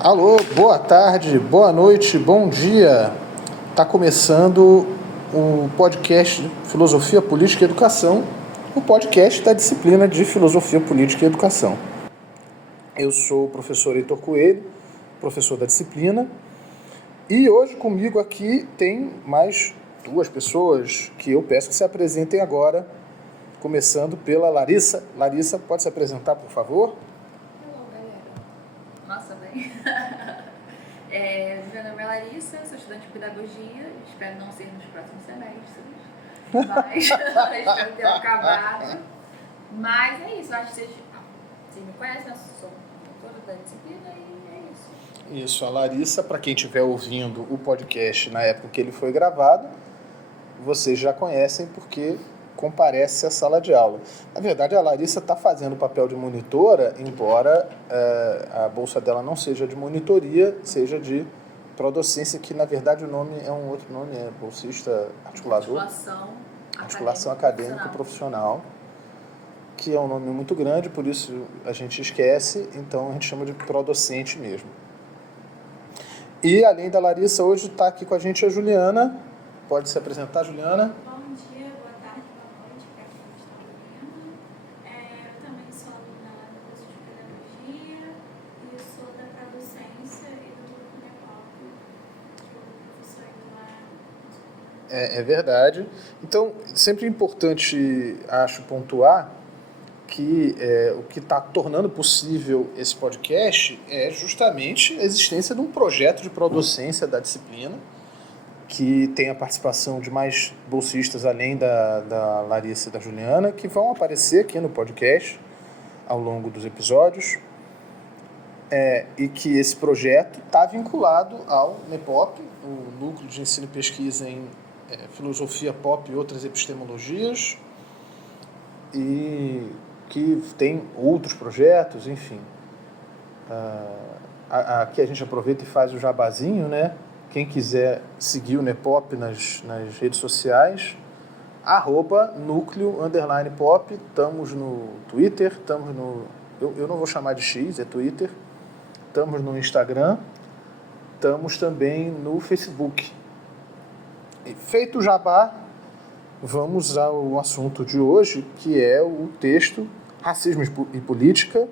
Alô, boa tarde, boa noite, bom dia. Está começando o podcast Filosofia, Política e Educação, o podcast da disciplina de Filosofia, Política e Educação. Eu sou o professor Heitor Coelho, professor da disciplina, e hoje comigo aqui tem mais duas pessoas que eu peço que se apresentem agora, começando pela Larissa. Larissa, pode se apresentar, por favor? Olá, galera. Nossa, bem. Meu nome é Larissa, sou estudante de pedagogia, espero não ser nos próximos semestres, mas espero ter acabado. Mas é isso, acho que vocês me conhecem, eu sou doutora da disciplina e é isso. Isso, a Larissa, para quem estiver ouvindo o podcast na época que ele foi gravado, vocês já conhecem porque comparece à sala de aula. Na verdade, a Larissa está fazendo o papel de monitora, embora a bolsa dela não seja de monitoria, seja de prodocência, que na verdade o nome é um outro nome, é bolsista articulador. Articulação acadêmico profissional, que é um nome muito grande, por isso a gente esquece, então a gente chama de prodocente mesmo. E além da Larissa, hoje está aqui com a gente a Juliana. Pode se apresentar, Juliana? Bom dia, boa tarde, boa noite, para quem está ouvindo. Eu também sou aluna do curso de pedagogia e sou da Prodocência e do grupo NEPOP, que o professor Eduardo. É verdade. Então, sempre é importante, acho, pontuar que o que está tornando possível esse podcast é justamente a existência de um projeto de prodocência da disciplina, que tem a participação de mais bolsistas além da Larissa e da Juliana, que vão aparecer aqui no podcast ao longo dos episódios, e que esse projeto está vinculado ao NEPOP, o Núcleo de Ensino e Pesquisa em Filosofia Pop e Outras Epistemologias, e que tem outros projetos, enfim. Aqui a gente aproveita e faz o jabazinho, né? Quem quiser seguir o NEPOP nas redes sociais, @núcleo_pop, estamos no Twitter, estamos no... Eu não vou chamar de X, é Twitter, estamos no Instagram, estamos também no Facebook. E feito o jabá, vamos ao assunto de hoje, que é o texto Racismo e Política,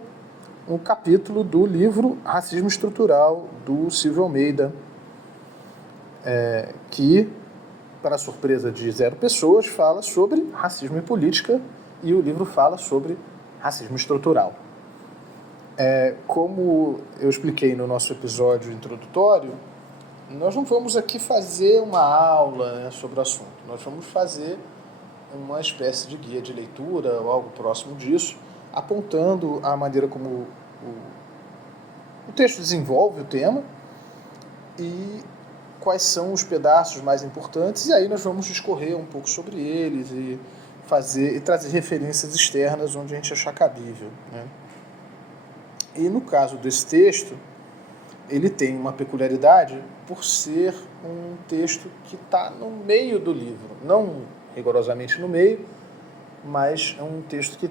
um capítulo do livro Racismo Estrutural, do Silvio Almeida, que, para surpresa de 0 pessoas, fala sobre racismo e política, e o livro fala sobre racismo estrutural. Como eu expliquei no nosso episódio introdutório, nós não vamos aqui fazer uma aula sobre o assunto, nós vamos fazer uma espécie de guia de leitura ou algo próximo disso, apontando a maneira como o texto desenvolve o tema e quais são os pedaços mais importantes, e aí nós vamos discorrer um pouco sobre eles e trazer referências externas onde a gente achar cabível, né? E no caso desse texto, ele tem uma peculiaridade por ser um texto que está no meio do livro, não rigorosamente no meio, mas é um texto que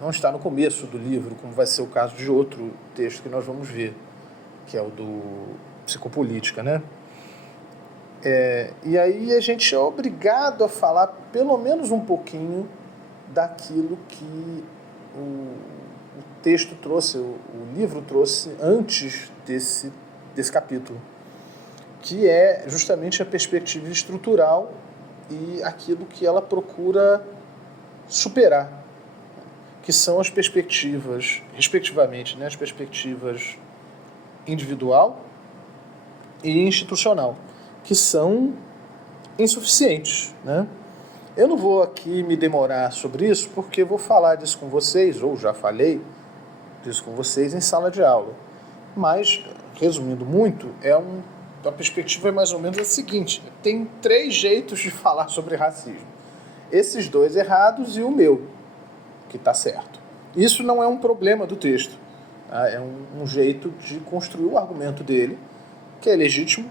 não está no começo do livro, como vai ser o caso de outro texto que nós vamos ver, que é o do Psicopolítica, né? E aí a gente é obrigado a falar pelo menos um pouquinho daquilo que o texto trouxe, o livro trouxe antes desse capítulo, que é justamente a perspectiva estrutural e aquilo que ela procura superar, que são as perspectivas, respectivamente, né, as perspectivas individual e institucional, que são insuficientes, né? Eu não vou aqui me demorar sobre isso, porque vou falar disso com vocês, ou já falei disso com vocês em sala de aula. Mas, resumindo muito, a perspectiva é mais ou menos a seguinte: tem 3 jeitos de falar sobre racismo. Esses 2 errados e o meu, que está certo. Isso não é um problema do texto. É um jeito de construir o argumento dele, que é legítimo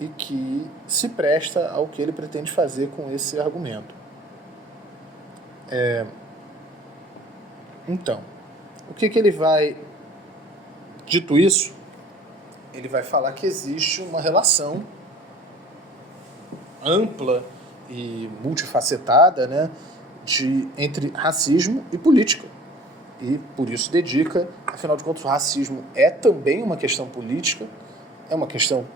e que se presta ao que ele pretende fazer com esse argumento. Então, o que ele vai Dito isso, ele vai falar que existe uma relação ampla e multifacetada, né, entre racismo e política. E por isso dedica, afinal de contas, o racismo é também uma questão política, é uma questão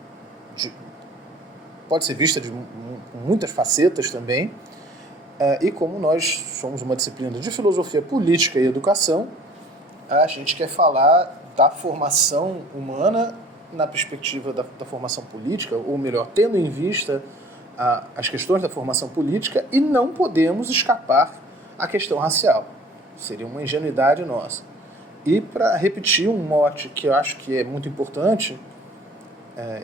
pode ser vista com muitas facetas também, e como nós somos uma disciplina de filosofia política e educação, a gente quer falar da formação humana na perspectiva da formação política, ou melhor, tendo em vista as questões da formação política, e não podemos escapar à questão racial. Seria uma ingenuidade nossa. E para repetir um mote que eu acho que é muito importante,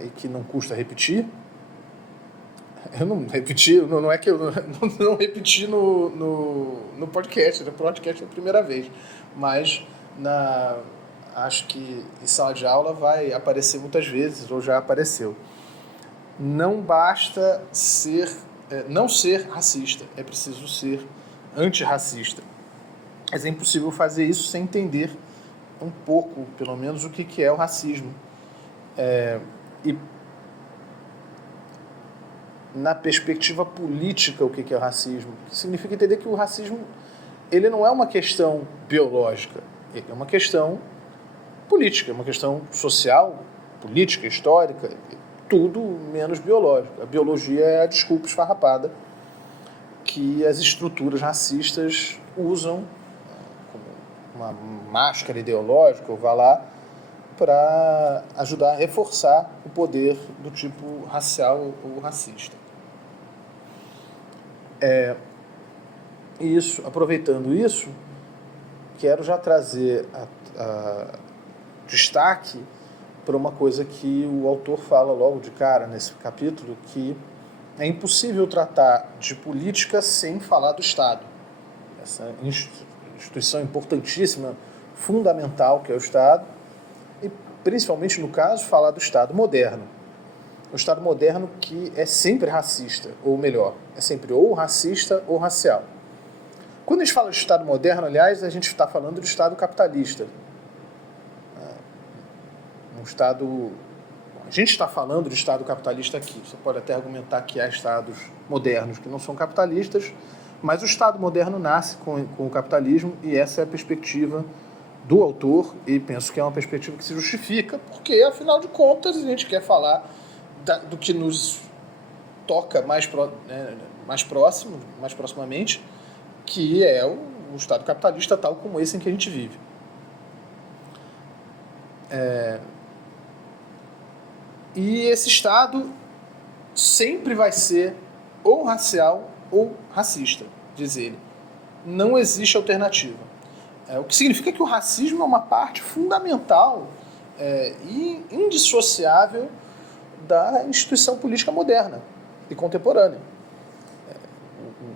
e que não custa repetir, eu não repeti, não é que eu não repeti no podcast, no podcast é a primeira vez, mas acho que em sala de aula vai aparecer muitas vezes, ou já apareceu. Não basta não ser racista, é preciso ser antirracista. Mas é impossível fazer isso sem entender um pouco, pelo menos, o que é o racismo. E na perspectiva política, o que é o racismo? Significa entender que o racismo ele não é uma questão biológica, ele é uma questão política, é uma questão social, política, histórica, tudo menos biológico. A biologia é a desculpa esfarrapada que as estruturas racistas usam como uma máscara ideológica, ou vá lá, para ajudar a reforçar o poder do tipo racial ou racista. Aproveitando isso, quero já trazer destaque para uma coisa que o autor fala logo de cara nesse capítulo, que é impossível tratar de política sem falar do Estado. Essa instituição importantíssima, fundamental, que é o Estado, e principalmente no caso, falar do Estado moderno. O Estado moderno que é sempre racista, ou melhor, é sempre ou racista ou racial. Quando a gente fala de Estado moderno, aliás, a gente está falando de Estado capitalista. A gente está falando de Estado capitalista aqui. Você pode até argumentar que há Estados modernos que não são capitalistas, mas o Estado moderno nasce com o capitalismo, e essa é a perspectiva do autor, e penso que é uma perspectiva que se justifica, porque, afinal de contas, a gente quer falar do que nos toca mais proximamente, que é o Estado capitalista tal como esse em que a gente vive. E esse Estado sempre vai ser ou racial ou racista, diz ele. Não existe alternativa. O que significa que o racismo é uma parte fundamental e indissociável da instituição política moderna e contemporânea.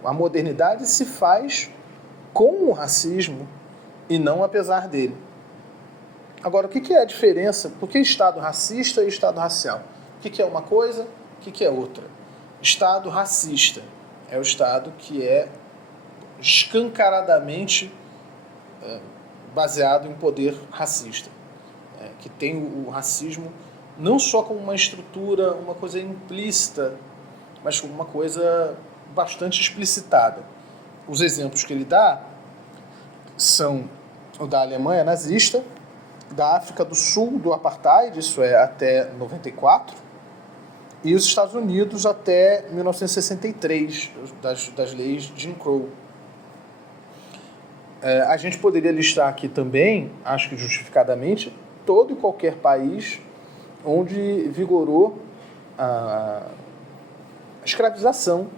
A modernidade se faz com o racismo e não apesar dele. Agora, o que é a diferença? Por que Estado racista e Estado racial? O que é uma coisa? O que é outra? Estado racista é o Estado que é escancaradamente baseado em poder racista, que tem o racismo não só como uma estrutura, uma coisa implícita, mas como uma coisa bastante explicitada. Os exemplos que ele dá são o da Alemanha nazista, da África do Sul, do Apartheid, isso é até 94, e os Estados Unidos até 1963, das leis de Jim Crow. A gente poderia listar aqui também, acho que justificadamente, todo e qualquer país onde vigorou a escravização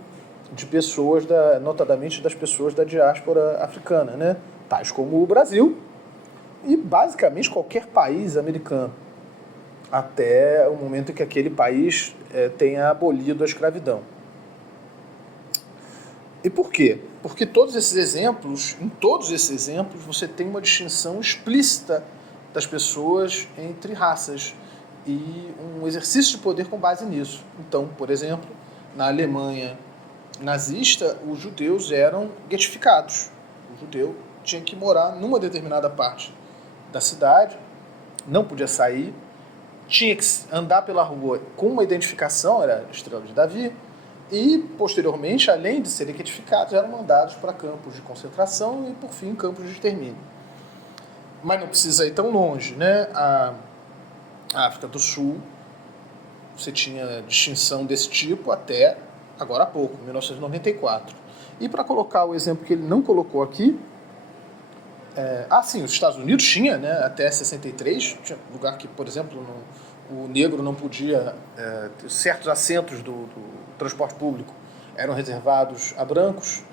de pessoas, notadamente das pessoas da diáspora africana, né? Tais como o Brasil e basicamente qualquer país americano, até o momento em que aquele país tenha abolido a escravidão. E por quê? Porque em todos esses exemplos, você tem uma distinção explícita das pessoas entre raças e um exercício de poder com base nisso. Então, por exemplo, na Alemanha nazista, os judeus eram guetificados. O judeu tinha que morar numa determinada parte da cidade, não podia sair, tinha que andar pela rua com uma identificação, era a Estrela de Davi, e, posteriormente, além de serem identificados, eram mandados para campos de concentração e, por fim, campos de extermínio. Mas não precisa ir tão longe, né? A África do Sul, você tinha distinção desse tipo até agora há pouco, 1994. E para colocar o exemplo que ele não colocou aqui, sim, os Estados Unidos tinha, né, até 63, tinha lugar que, por exemplo, o negro não podia, certos assentos do transporte público eram reservados a brancos,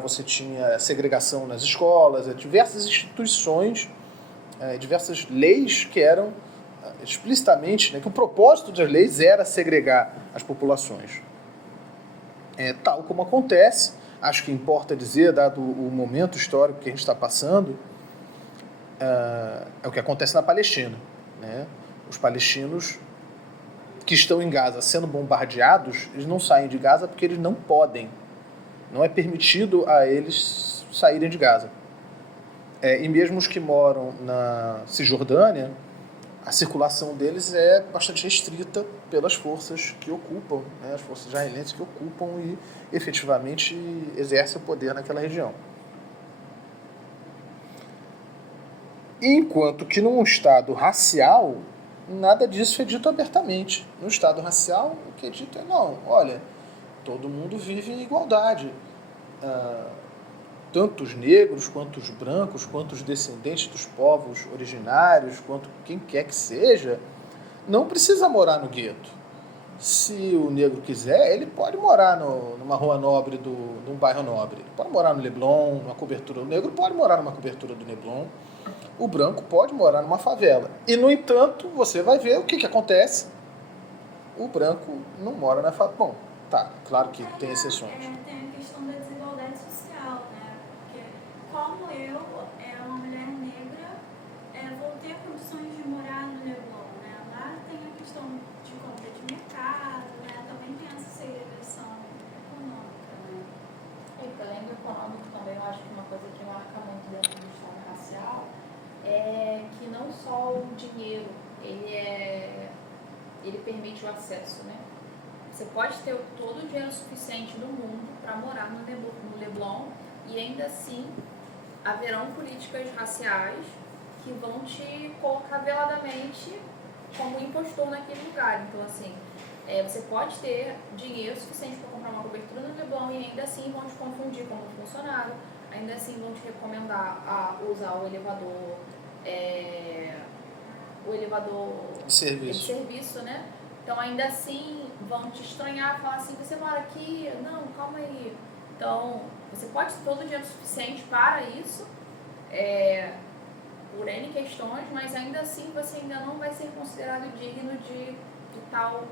você tinha segregação nas escolas, diversas instituições, diversas leis que eram explicitamente, né, que o propósito das leis era segregar as populações. Tal como acontece, acho que importa dizer, dado o momento histórico que a gente está passando, é o que acontece na Palestina, né? Os palestinos que estão em Gaza sendo bombardeados, eles não saem de Gaza porque eles não podem. Não é permitido a eles saírem de Gaza. E mesmo os que moram na Cisjordânia, a circulação deles é bastante restrita pelas forças que ocupam, né, as forças israelenses que ocupam e efetivamente exercem o poder naquela região. Enquanto que num Estado racial, nada disso é dito abertamente. No Estado racial, o que é dito é, não, olha, todo mundo vive em igualdade. Tanto os negros, quanto os brancos, quanto os descendentes dos povos originários, quanto quem quer que seja, não precisa morar no gueto. Se o negro quiser, ele pode morar numa rua nobre, num bairro nobre. Ele pode morar no Leblon, numa cobertura. O negro pode morar numa cobertura do Leblon. O branco pode morar numa favela. E, no entanto, você vai ver o que acontece. O branco não mora na favela. Bom, tá, claro que tem exceções. Tem a questão da desigualdade social, né? Porque como eu, uma mulher negra, vou ter condições de morar no Leblon, né? Lá tem a questão de compra de mercado, né? Também tem essa segregação econômica, né? E além do econômico também, eu acho que uma coisa que marca muito dentro do Estado racial é que não só o dinheiro, ele permite o acesso, né? Você pode ter todo o dinheiro suficiente do mundo para morar no Leblon e ainda assim haverão políticas raciais que vão te colocar veladamente como impostor naquele lugar. Então, assim, você pode ter dinheiro suficiente para comprar uma cobertura no Leblon e ainda assim vão te confundir como funcionário, ainda assim vão te recomendar a usar o elevador De serviço, né? Então, ainda assim, vão te estranhar, falar assim, você mora aqui? Não, calma aí. Então, você pode ter todo o dinheiro suficiente para isso, por N questões, mas ainda assim você ainda não vai ser considerado digno de tal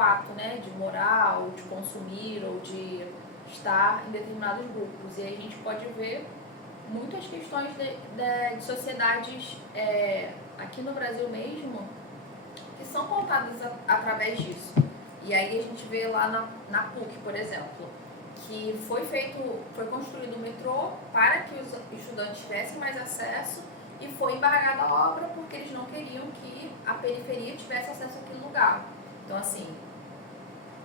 ato, né? De morar, ou de consumir, ou de estar em determinados grupos. E aí a gente pode ver muitas questões de sociedades aqui no Brasil mesmo, que são pautadas através disso. E aí a gente vê lá na PUC, por exemplo, que foi construído o metrô para que os estudantes tivessem mais acesso e foi embargada a obra porque eles não queriam que a periferia tivesse acesso àquele lugar. Então, assim,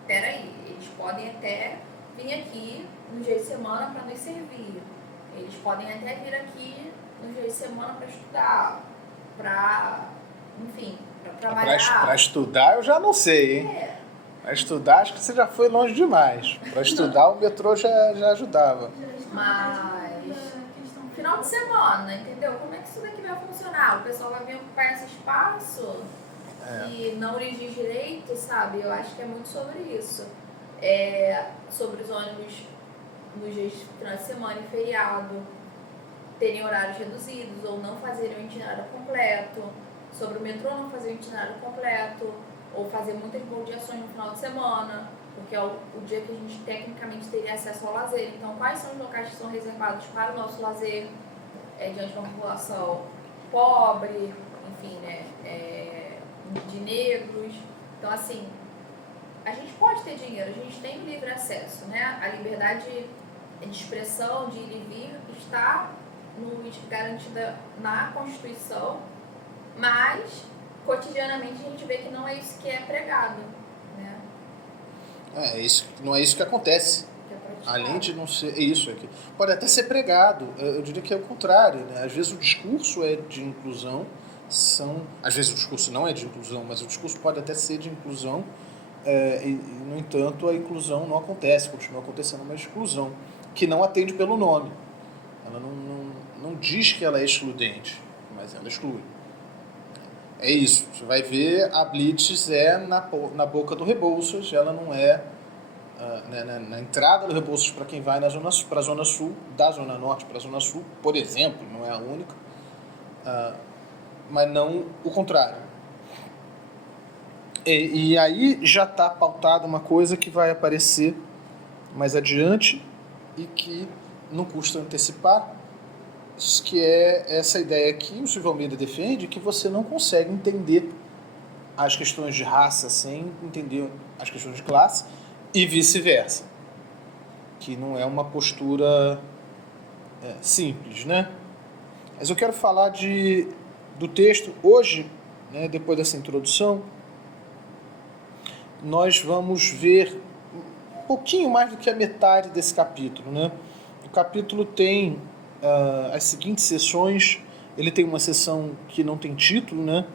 peraí, eles podem até vir aqui no dia de semana para nos servir. Eles podem até vir aqui no dia de semana para estudar, enfim, para trabalhar. Para estudar eu já não sei, hein? Para estudar acho que você já foi longe demais. Para estudar o metrô já ajudava. Mas final de semana, entendeu? Como é que isso daqui vai funcionar? O pessoal vai vir ocupar esse espaço e não lhes diz direito, sabe? Eu acho que é muito sobre isso. Sobre os ônibus nos dias de final de semana e feriado terem horários reduzidos ou não fazerem o itinerário completo, sobre o metrô não fazer o itinerário completo, ou fazer muitas baldeações no final de semana, porque é o dia que a gente tecnicamente teria acesso ao lazer. Então, quais são os locais que são reservados para o nosso lazer, diante de uma população pobre, enfim, né, de negros. Então, assim, a gente pode ter dinheiro, a gente tem livre acesso, né? A liberdade de expressão, de ir e vir, está garantida na Constituição, Mas, cotidianamente, a gente vê que não é isso que é pregado, né? Não é isso que acontece. Que é praticado. Além de não ser isso aqui, pode até ser pregado. Eu diria que é o contrário, né? Às vezes o discurso é de inclusão, às vezes o discurso não é de inclusão, mas o discurso pode até ser de inclusão. E, no entanto, a inclusão não acontece, continua acontecendo uma exclusão que não atende pelo nome. Ela não diz que ela é excludente, mas ela exclui. É isso. Você vai ver, a Blitz é na boca do Rebouças, ela não é na entrada do Rebouças para quem vai para a Zona Sul, da Zona Norte para a Zona Sul, por exemplo, não é a única, mas não o contrário. E aí já está pautada uma coisa que vai aparecer mais adiante e que não custa antecipar, que é essa ideia que o Silvio Almeida defende, que você não consegue entender as questões de raça sem entender as questões de classe e vice-versa, que não é uma postura simples, né? Mas eu quero falar do texto hoje, né, depois dessa introdução. Nós vamos ver um pouquinho mais do que a metade desse capítulo, né? O capítulo tem as seguintes sessões. Ele tem uma sessão que não tem título, né?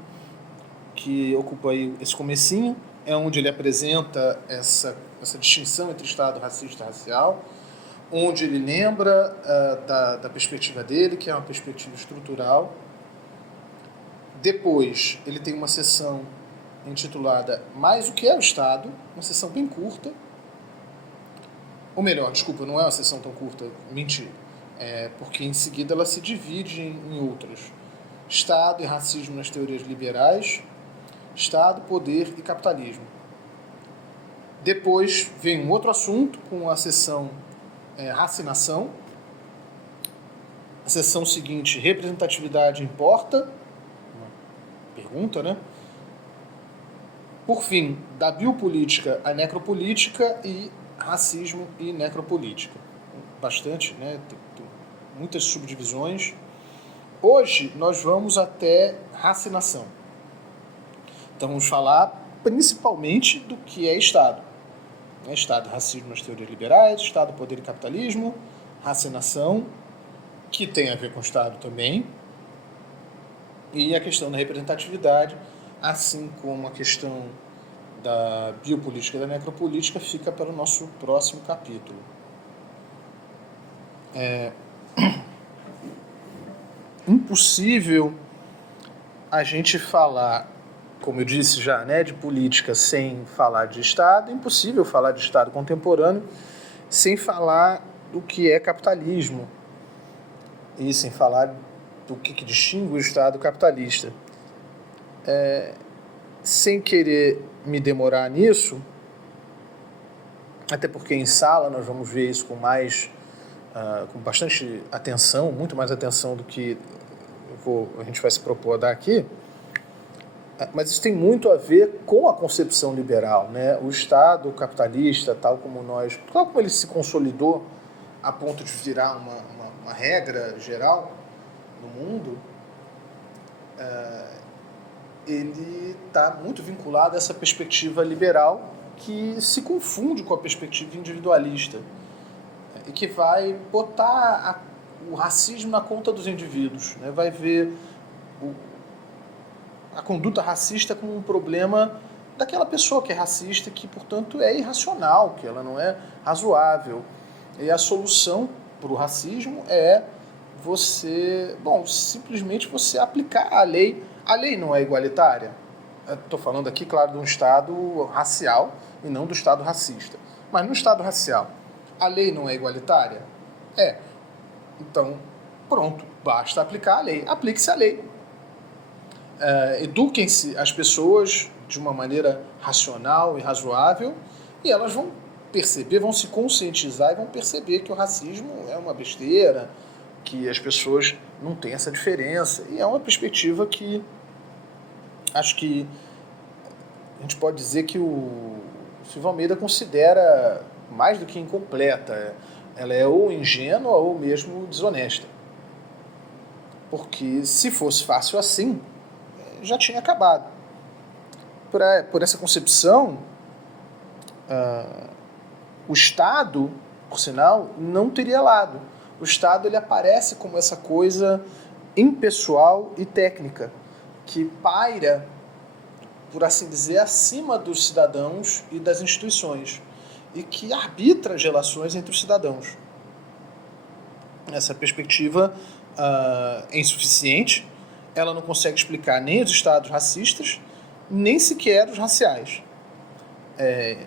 Que ocupa aí esse comecinho, é onde ele apresenta essa distinção entre Estado racista e racial, onde ele lembra da perspectiva dele, que é uma perspectiva estrutural. Depois, ele tem uma sessão intitulada Mais o que é o Estado, uma sessão bem curta. Ou melhor, desculpa, não é uma sessão tão curta, mentira. Porque em seguida ela se divide em outras. Estado e racismo nas teorias liberais, Estado, poder e capitalismo. Depois vem um outro assunto com a sessão racinação. A sessão seguinte, representatividade importa? Uma pergunta, né? Por fim, da biopolítica à necropolítica e racismo e necropolítica. Bastante, né? Tem muitas subdivisões. Hoje nós vamos até racinação. Então vamos falar principalmente do que é Estado. Estado e racismo nas teorias liberais, Estado, poder e capitalismo, racinação, que tem a ver com Estado também, e a questão da representatividade, assim como a questão da biopolítica e da necropolítica, fica para o nosso próximo capítulo. É impossível a gente falar, como eu disse já, né, de política sem falar de Estado, é impossível falar de Estado contemporâneo sem falar do que é capitalismo e sem falar do que distingue o Estado capitalista. Sem querer me demorar nisso, até porque em sala nós vamos ver isso com bastante atenção, muito mais atenção do que a gente vai se propor a dar aqui, mas isso tem muito a ver com a concepção liberal, né? O Estado capitalista, tal como ele se consolidou a ponto de virar uma regra geral no mundo, ele está muito vinculado a essa perspectiva liberal que se confunde com a perspectiva individualista e que vai botar o racismo na conta dos indivíduos, né? Vai ver a conduta racista como um problema daquela pessoa que é racista, que, portanto, é irracional, que ela não é razoável. E a solução para o racismo é simplesmente você aplicar a lei. A lei não é igualitária. Estou falando aqui, claro, de um Estado racial e não do Estado racista. Mas no Estado racial, a lei não é igualitária? Então, pronto, basta aplicar a lei. Aplique-se a lei. Eduquem-se as pessoas de uma maneira racional e razoável e elas vão perceber, vão se conscientizar e vão perceber que o racismo é uma besteira, que as pessoas não têm essa diferença. E é uma perspectiva que acho que a gente pode dizer que o Silvio Almeida considera mais do que incompleta. Ela é ou ingênua ou mesmo desonesta. Porque se fosse fácil assim, já tinha acabado. Por essa concepção, o Estado, por sinal, não teria lado. O Estado ele aparece como essa coisa impessoal e técnica, que paira, por assim dizer, acima dos cidadãos e das instituições, e que arbitra as relações entre os cidadãos. Essa perspectiva é insuficiente, ela não consegue explicar nem os estados racistas, nem sequer os raciais. É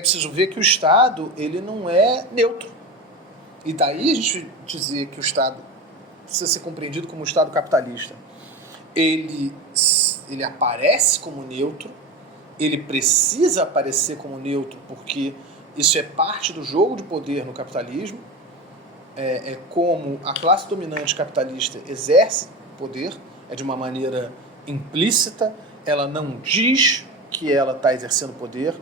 preciso ver que o Estado ele não é neutro. E daí a gente dizer que o Estado precisa ser compreendido como um Estado capitalista. Ele aparece como neutro, ele precisa aparecer como neutro porque isso é parte do jogo de poder no capitalismo, é como a classe dominante capitalista exerce poder, é de uma maneira implícita, ela não diz que ela está exercendo poder,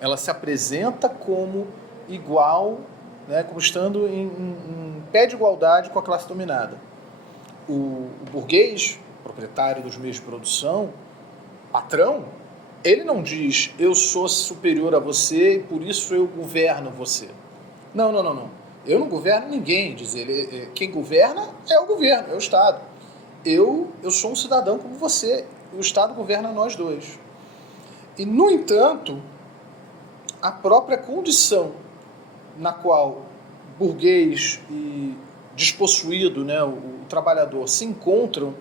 ela se apresenta como igual, né, como estando em pé de igualdade com a classe dominada. O burguês, proprietário dos meios de produção, patrão, ele não diz eu sou superior a você e por isso eu governo você. Não. Eu não governo ninguém, diz ele. Quem governa é o governo, é o Estado. Eu sou um cidadão como você, e o Estado governa nós dois. E, no entanto, a própria condição na qual burguês e despossuído, né, o trabalhador, se encontram,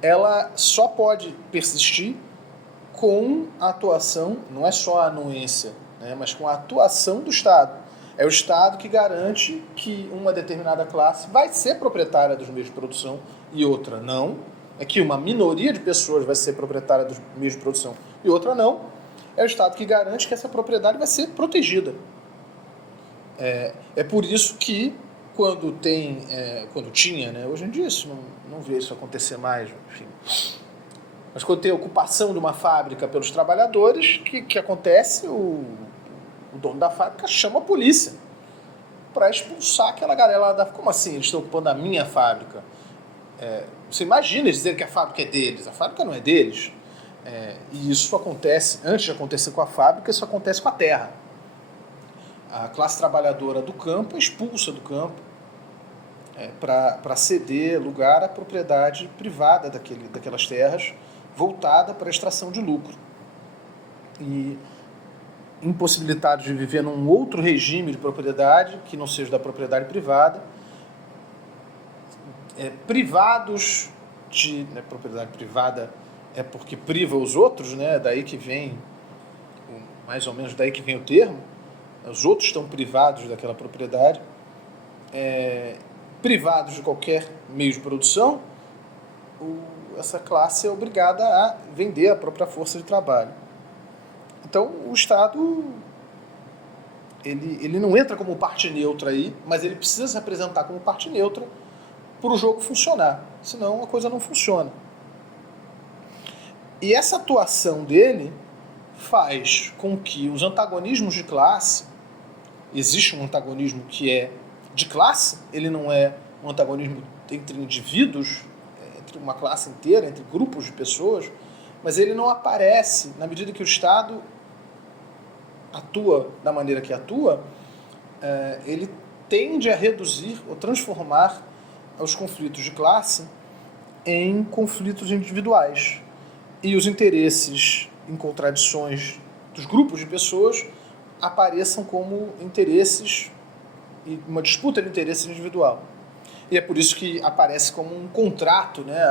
ela só pode persistir com a atuação, não é só a anuência, né, mas com a atuação do Estado. É o Estado que garante que uma determinada classe vai ser proprietária dos meios de produção e outra não. É que uma minoria de pessoas vai ser proprietária dos meios de produção e outra não. É o Estado que garante que essa propriedade vai ser protegida. É por isso que quando tinha, né, hoje em dia isso não vê isso acontecer mais, enfim. Mas quando tem a ocupação de uma fábrica pelos trabalhadores, que acontece? O dono da fábrica chama a polícia para expulsar aquela galera lá como assim? Eles estão ocupando a minha fábrica. Você imagina eles dizerem que a fábrica é deles. A fábrica não é deles. E isso acontece, antes de acontecer com a fábrica, isso acontece com a terra. A classe trabalhadora do campo é expulsa do campo para ceder lugar à propriedade privada daquelas terras, voltada para a extração de lucro. E impossibilitados de viver num outro regime de propriedade, que não seja da propriedade privada, privados de... Né, propriedade privada é porque priva os outros, né, daí que vem, mais ou menos daí que vem o termo, os outros estão privados daquela propriedade, privados de qualquer meio de produção, essa classe é obrigada a vender a própria força de trabalho. Então, o Estado ele não entra como parte neutra aí, mas ele precisa se apresentar como parte neutra para o jogo funcionar, senão a coisa não funciona. E essa atuação dele faz com que os antagonismos de classe, existe um antagonismo que é de classe, ele não é um antagonismo entre indivíduos, entre uma classe inteira, entre grupos de pessoas, mas ele não aparece na medida que o Estado atua da maneira que atua, ele tende a reduzir ou transformar os conflitos de classe em conflitos individuais. E os interesses em contradições dos grupos de pessoas apareçam como interesses e uma disputa de interesse individual. E é por isso que aparece como um contrato, né,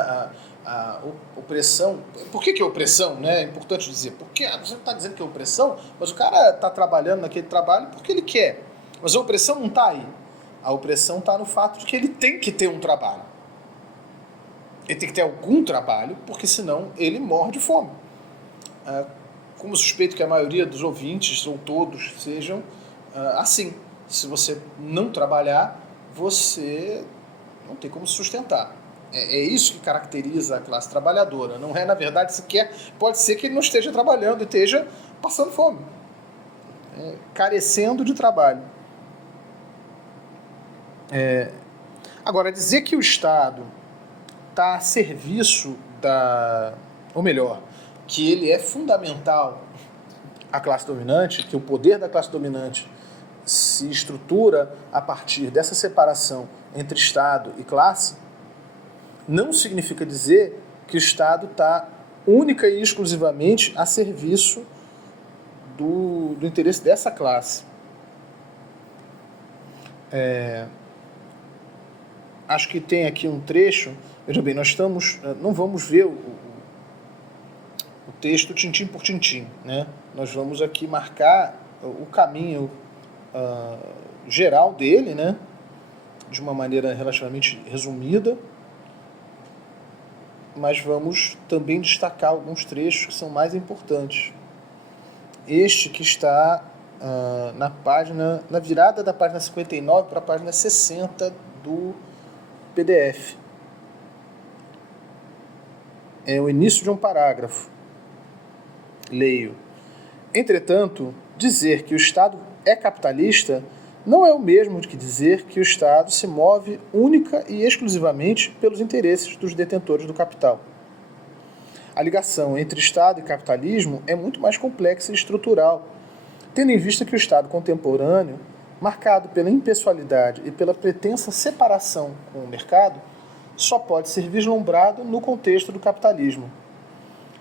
a opressão. Por que é opressão? Né? É importante dizer. Porque você está dizendo que é opressão, mas o cara está trabalhando naquele trabalho porque ele quer. Mas a opressão não está aí. A opressão está no fato de que ele tem que ter um trabalho. Ele tem que ter algum trabalho, porque senão ele morre de fome. Como suspeito que a maioria dos ouvintes, ou todos, sejam assim. Se você não trabalhar, você não tem como sustentar. É isso que caracteriza a classe trabalhadora. Não é, na verdade, sequer... Pode ser que ele não esteja trabalhando e esteja passando fome. Carecendo de trabalho. Agora, dizer que o Estado está a serviço ou melhor, que ele é fundamental à classe dominante, que o poder da classe dominante se estrutura a partir dessa separação entre Estado e classe, não significa dizer que o Estado está única e exclusivamente a serviço do interesse dessa classe. Acho que tem aqui um trecho. Veja bem, nós não vamos ver o texto tintim por tintim, né? Nós vamos aqui marcar o caminho geral dele, né? De uma maneira relativamente resumida, mas vamos também destacar alguns trechos que são mais importantes. Este que está na virada da página 59 para a página 60 do PDF. É o início de um parágrafo. Leio. Entretanto, dizer que o Estado é capitalista não é o mesmo que dizer que o Estado se move única e exclusivamente pelos interesses dos detentores do capital. A ligação entre Estado e capitalismo é muito mais complexa e estrutural, tendo em vista que o Estado contemporâneo, marcado pela impessoalidade e pela pretensa separação com o mercado, só pode ser vislumbrado no contexto do capitalismo.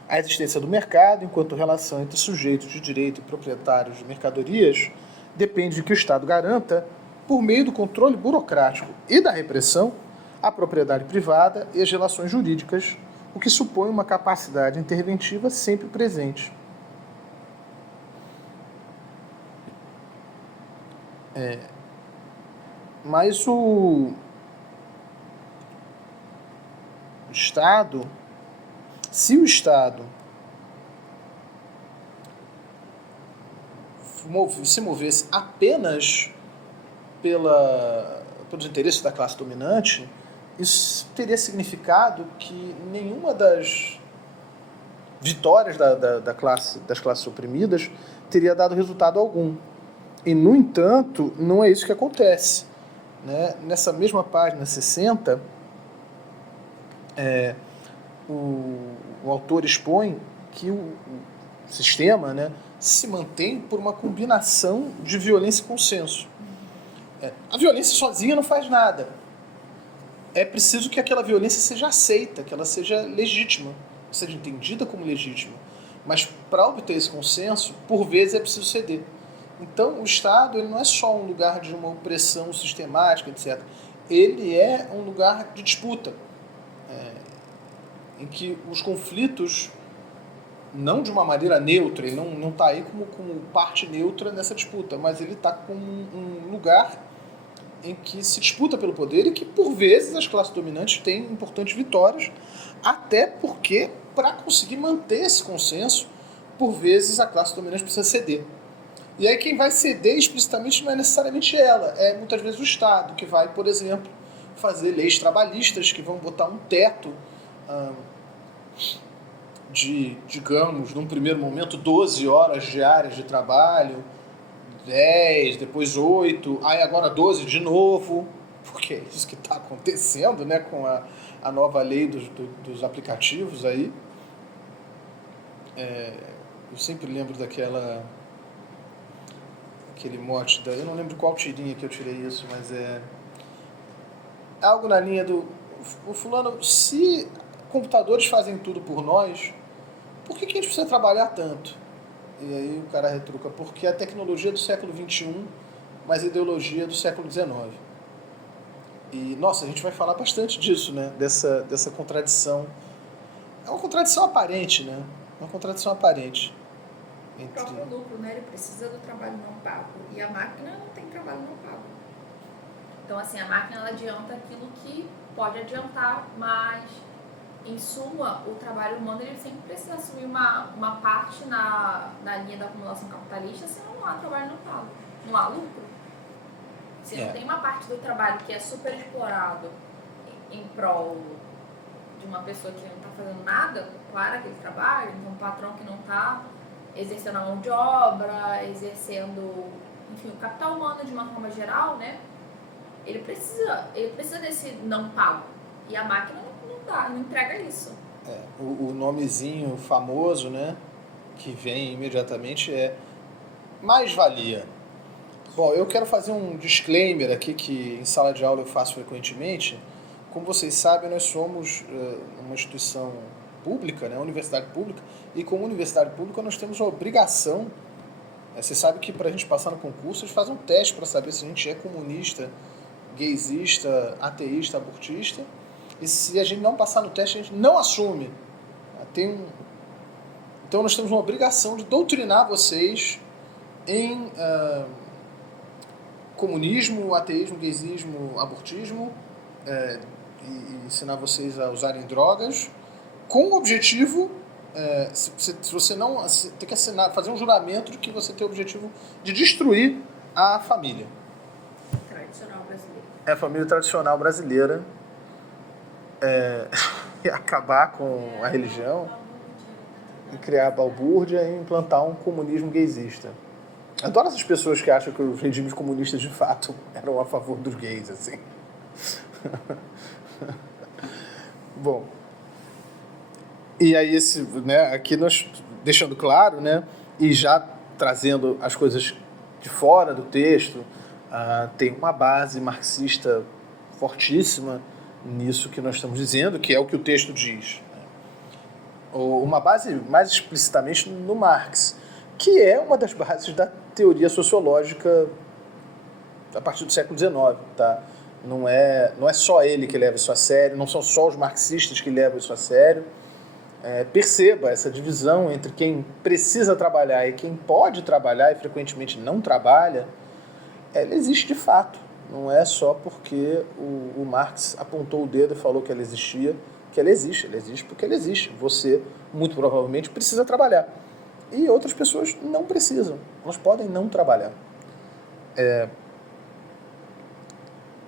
A existência do mercado, enquanto relação entre sujeitos de direito e proprietários de mercadorias, depende de que o Estado garanta, por meio do controle burocrático e da repressão, a propriedade privada e as relações jurídicas, o que supõe uma capacidade interventiva sempre presente. Mas o Estado, se o Estado se movesse apenas pelos interesses da classe dominante, isso teria significado que nenhuma das vitórias das classes oprimidas teria dado resultado algum. E, no entanto, não é isso que acontece, né? Nessa mesma página 60, o autor expõe que o sistema, né, se mantém por uma combinação de violência e consenso. A violência sozinha não faz nada. É preciso que aquela violência seja aceita, que ela seja legítima, seja entendida como legítima. Mas, para obter esse consenso, por vezes é preciso ceder. Então, o Estado ele não é só um lugar de uma opressão sistemática, etc. Ele é um lugar de disputa, em que os conflitos, não de uma maneira neutra, ele não está aí como parte neutra nessa disputa, mas ele está como um lugar em que se disputa pelo poder e que, por vezes, as classes dominantes têm importantes vitórias, até porque, para conseguir manter esse consenso, por vezes a classe dominante precisa ceder. E aí quem vai ceder explicitamente não é necessariamente ela, é muitas vezes o Estado, que vai, por exemplo, fazer leis trabalhistas que vão botar um teto de, digamos, num primeiro momento, 12 horas diárias de trabalho, 10, depois 8, aí agora 12 de novo, porque é isso que está acontecendo, né, com a nova lei dos aplicativos aí. Eu sempre lembro aquele mote, eu não lembro qual tirinha que eu tirei isso, mas é algo na linha do o fulano, se computadores fazem tudo por nós, por que a gente precisa trabalhar tanto? E aí o cara retruca, porque a tecnologia do século XXI, mas a ideologia do século XIX. E, nossa, a gente vai falar bastante disso, né? Dessa contradição. É uma contradição aparente, né? Uma contradição aparente. O próprio lucro, né? Ele precisa do trabalho não pago. E a máquina não tem trabalho não pago. Então, assim, a máquina ela adianta aquilo que pode adiantar, mas, em suma, o trabalho humano ele sempre precisa assumir uma parte na linha da acumulação capitalista, senão não há trabalho não pago. Não há lucro. Se não tem uma parte do trabalho que é super explorado em prol de uma pessoa que não está fazendo nada para aquele trabalho, então um patrão que não está exercendo a mão de obra, exercendo, enfim, o capital humano de uma forma geral, né? Ele precisa desse não pago. E a máquina não entrega isso. O nomezinho famoso, né, que vem imediatamente é mais-valia. Bom, eu quero fazer um disclaimer aqui que em sala de aula eu faço frequentemente. Como vocês sabem, nós somos uma instituição pública, né, universidade pública, e como universidade pública nós temos a obrigação, você sabe que para a gente passar no concurso, eles fazem um teste para saber se a gente é comunista, gaysista, ateísta, abortista, e se a gente não passar no teste, a gente não assume. Então nós temos uma obrigação de doutrinar vocês em comunismo, ateísmo, gaysismo, abortismo, e ensinar vocês a usarem drogas, com o objetivo, se você não, tem que fazer um juramento de que você tem o objetivo de destruir a família. Tradicional brasileira. É a família tradicional brasileira, e acabar com a religião, e criar a balbúrdia e implantar um comunismo gaysista. Adoro essas pessoas que acham que os regimes comunistas de fato eram a favor dos gays, assim. Bom, e aí aqui nós deixando claro, né, e já trazendo as coisas de fora do texto, tem uma base marxista fortíssima nisso que nós estamos dizendo, que é o que o texto diz. Uma base mais explicitamente no Marx, que é uma das bases da teoria sociológica a partir do século XIX, tá? Não é só ele que leva isso a sério, não são só os marxistas que levam isso a sério. Perceba essa divisão entre quem precisa trabalhar e quem pode trabalhar e frequentemente não trabalha, ela existe de fato. Não é só porque o Marx apontou o dedo e falou que ela existia, que ela existe. Ela existe porque ela existe. Você, muito provavelmente, precisa trabalhar. E outras pessoas não precisam. Elas podem não trabalhar.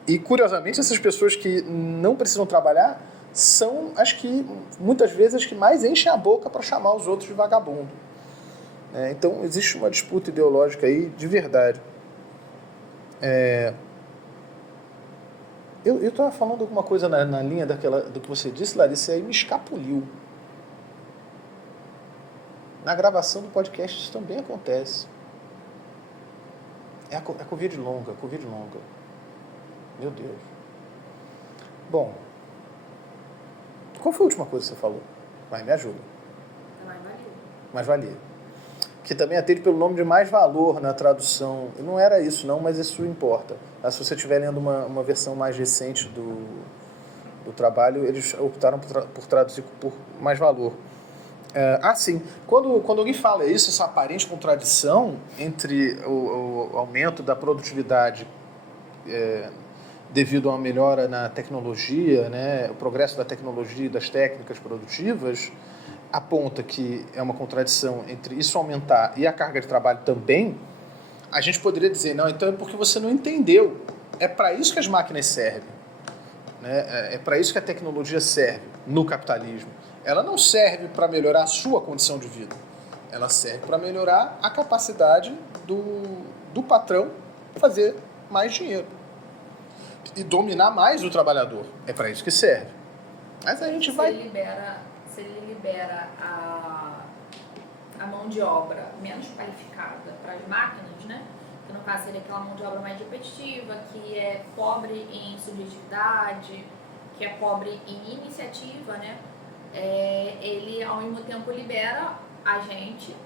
E, curiosamente, essas pessoas que não precisam trabalhar são as que, muitas vezes, as que mais enchem a boca para chamar os outros de vagabundo. Então, existe uma disputa ideológica aí de verdade. Eu estava falando alguma coisa na linha do que você disse, Larissa, e aí me escapuliu. Na gravação do podcast isso também acontece. É a Covid longa. Meu Deus. Bom, qual foi a última coisa que você falou? Vai, me ajuda. Mais-valia. Que também atende pelo nome de mais-valor na tradução. Não era isso não, mas isso importa. Se você estiver lendo uma versão mais recente do trabalho, eles optaram por traduzir por mais-valor. Sim. Quando alguém fala isso, essa aparente contradição entre o aumento da produtividade devido a uma melhora na tecnologia, né, o progresso da tecnologia e das técnicas produtivas, aponta que é uma contradição entre isso aumentar e a carga de trabalho também, a gente poderia dizer, não, então é porque você não entendeu. É para isso que as máquinas servem. Né? É para isso que a tecnologia serve no capitalismo. Ela não serve para melhorar a sua condição de vida. Ela serve para melhorar a capacidade do patrão fazer mais dinheiro. E dominar mais o trabalhador. É para isso que serve. Mas a gente vai... Se ele libera a mão de obra menos qualificada para as máquinas, né? Que no caso seria aquela mão de obra mais repetitiva, que é pobre em subjetividade, que é pobre em iniciativa, né? Ele ao mesmo tempo libera a gente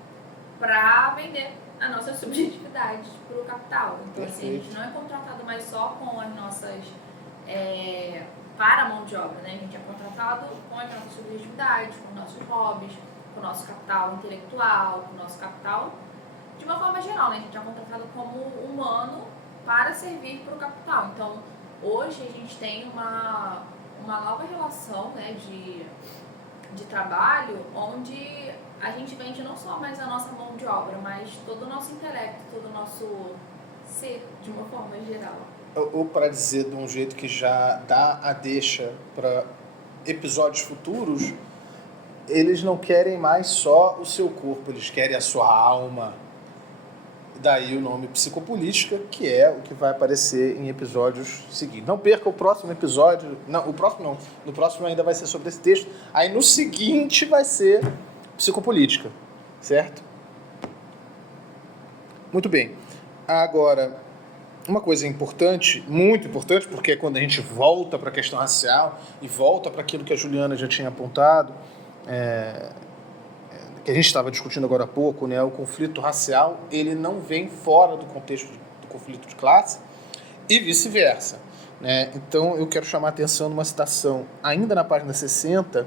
para vender a nossa subjetividade para o capital. Então assim, a gente não é contratado mais só com as nossas para a mão de obra, né? A gente é contratado com a nossa subjetividade, com nossos hobbies, com o nosso capital intelectual, com o nosso capital de uma forma geral, né? A gente é contratado como humano para servir para o capital. Então, hoje a gente tem uma nova relação, né, de trabalho, onde a gente vende não só mais a nossa mão de obra, mas todo o nosso intelecto, todo o nosso ser, de uma forma geral. Ou para dizer de um jeito que já dá a deixa para episódios futuros, eles não querem mais só o seu corpo, eles querem a sua alma. Daí o nome psicopolítica, que é o que vai aparecer em episódios seguintes. Não perca o próximo episódio. Não, o próximo não. No próximo ainda vai ser sobre esse texto. Aí no seguinte vai ser psicopolítica. Certo? Muito bem. Agora, uma coisa importante, muito importante, porque é quando a gente volta para a questão racial e volta para aquilo que a Juliana já tinha apontado, que a gente estava discutindo agora há pouco, né, o conflito racial, ele não vem fora do contexto do conflito de classe e vice-versa. Né? Então, eu quero chamar a atenção numa citação, ainda na página 60,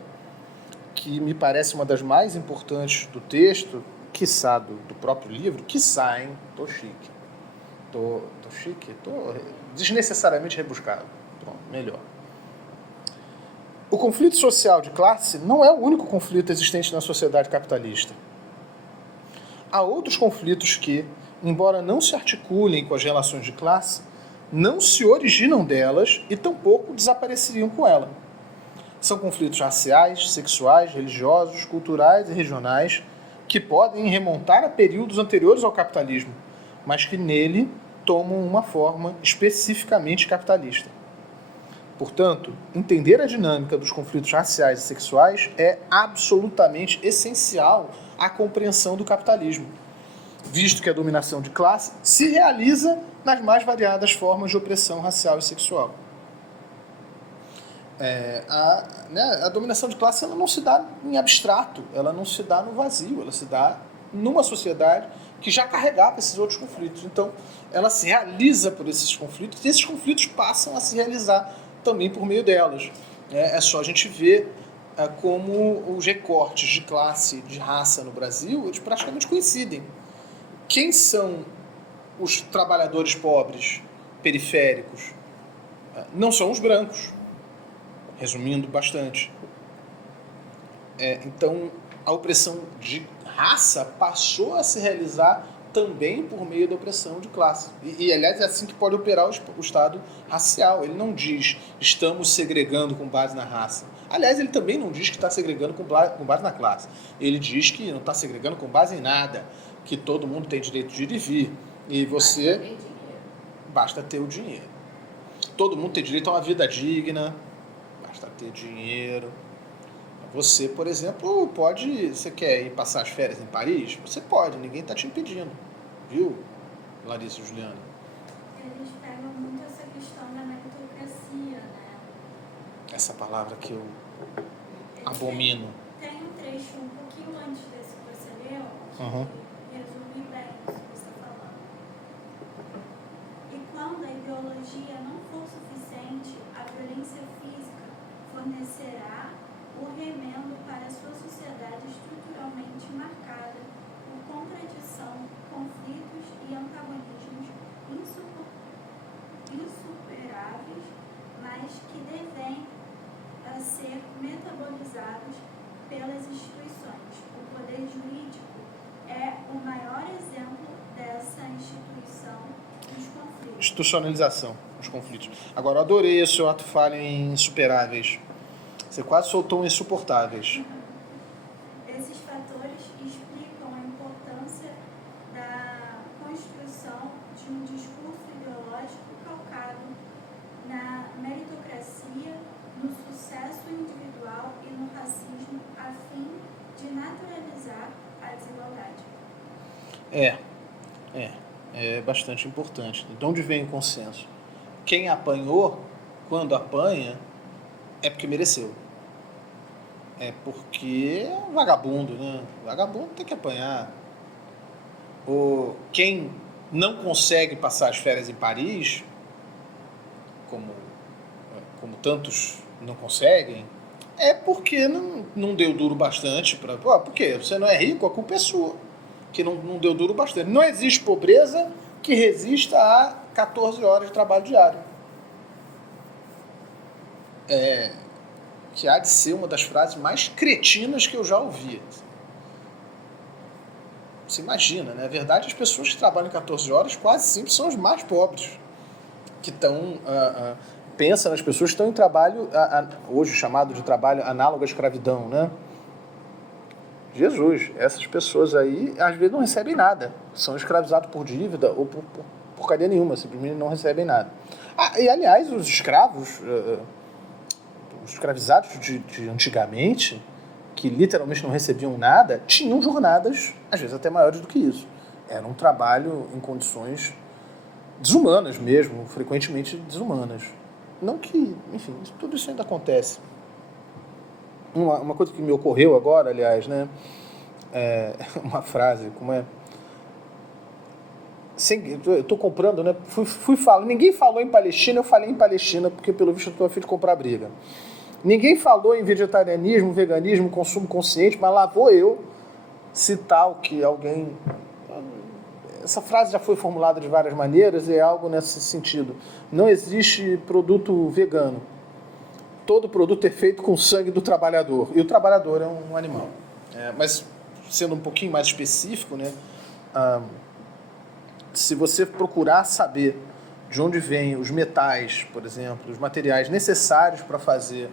que me parece uma das mais importantes do texto, quiçá do próprio livro, quiçá, hein? Tô chique. Tô chique? Tô desnecessariamente rebuscado. Pronto, melhor. O conflito social de classe não é o único conflito existente na sociedade capitalista. Há outros conflitos que, embora não se articulem com as relações de classe, não se originam delas e tampouco desapareceriam com ela. São conflitos raciais, sexuais, religiosos, culturais e regionais que podem remontar a períodos anteriores ao capitalismo, mas que nele tomam uma forma especificamente capitalista. Portanto, entender a dinâmica dos conflitos raciais e sexuais é absolutamente essencial à compreensão do capitalismo, visto que a dominação de classe se realiza nas mais variadas formas de opressão racial e sexual. A dominação de classe ela não se dá em abstrato, ela não se dá no vazio, ela se dá numa sociedade que já carregava esses outros conflitos. Então, ela se realiza por esses conflitos e esses conflitos passam a se realizar também por meio delas. É só a gente ver como os recortes de classe, de raça no Brasil, eles praticamente coincidem. Quem são os trabalhadores pobres, periféricos? Não são os brancos, resumindo bastante. Então, a opressão de raça passou a se realizar também por meio da opressão de classe. E aliás, é assim que pode operar o Estado racial. Ele não diz, estamos segregando com base na raça. Aliás, ele também não diz que está segregando com base na classe. Ele diz que não está segregando com base em nada, que todo mundo tem direito de ir e vir. E você... Basta ter o dinheiro. Todo mundo tem direito a uma vida digna, basta ter dinheiro. Você, por exemplo, você quer ir passar as férias em Paris? Você pode, ninguém está te impedindo. Viu, Larissa e Juliana? Eles pegam muito essa questão da meritocracia, né? Essa palavra que eu abomino. Tem um trecho um pouquinho antes desse que você leu, que resume bem isso que você está falando. E quando a ideologia não for suficiente, a violência física fornecerá o remendo para a sua sociedade estruturalmente marcada por contradição, conflitos e antagonismos insuperáveis, mas que devem ser metabolizados pelas instituições. O poder jurídico é o maior exemplo dessa instituição dos conflitos. Institucionalização dos conflitos. Agora, eu adorei esse ato falho em insuperáveis. Você quase soltou um insuportáveis. Esses fatores explicam a importância da construção de um discurso ideológico calcado na meritocracia, no sucesso individual e no racismo, a fim de naturalizar a desigualdade. É bastante importante. De onde vem o consenso? Quem apanhou, quando apanha, é porque mereceu. É porque é vagabundo, né? Vagabundo tem que apanhar. Ou quem não consegue passar as férias em Paris, como tantos não conseguem, é porque não deu duro bastante para... Por quê? Você não é rico, a culpa é sua. Que não deu duro bastante. Não existe pobreza que resista a 14 horas de trabalho diário. Que há de ser uma das frases mais cretinas que eu já ouvi. Você imagina, né? Na verdade, as pessoas que trabalham 14 horas quase sempre são os mais pobres. Que estão... pensa nas pessoas que estão em trabalho, hoje chamado de trabalho análogo à escravidão, né? Jesus. Essas pessoas aí, às vezes, não recebem nada. São escravizados por dívida ou por porcaria nenhuma, simplesmente não recebem nada. E, aliás, os escravos, os escravizados de antigamente, que literalmente não recebiam nada, tinham jornadas, às vezes até maiores do que isso. Era um trabalho em condições desumanas mesmo, frequentemente desumanas. Não que, enfim, tudo isso ainda acontece. Uma coisa que me ocorreu agora, aliás, né, uma frase, como é... Eu estou comprando, né? Fui falar. Ninguém falou em Palestina, eu falei em Palestina, porque pelo visto eu estou a fim de comprar briga. Ninguém falou em vegetarianismo, veganismo, consumo consciente, mas lá vou eu citar o que alguém... Essa frase já foi formulada de várias maneiras e é algo nesse sentido. Não existe produto vegano. Todo produto é feito com o sangue do trabalhador. E o trabalhador é um animal. Mas, sendo um pouquinho mais específico, né? Se você procurar saber de onde vêm os metais, por exemplo, os materiais necessários para fazer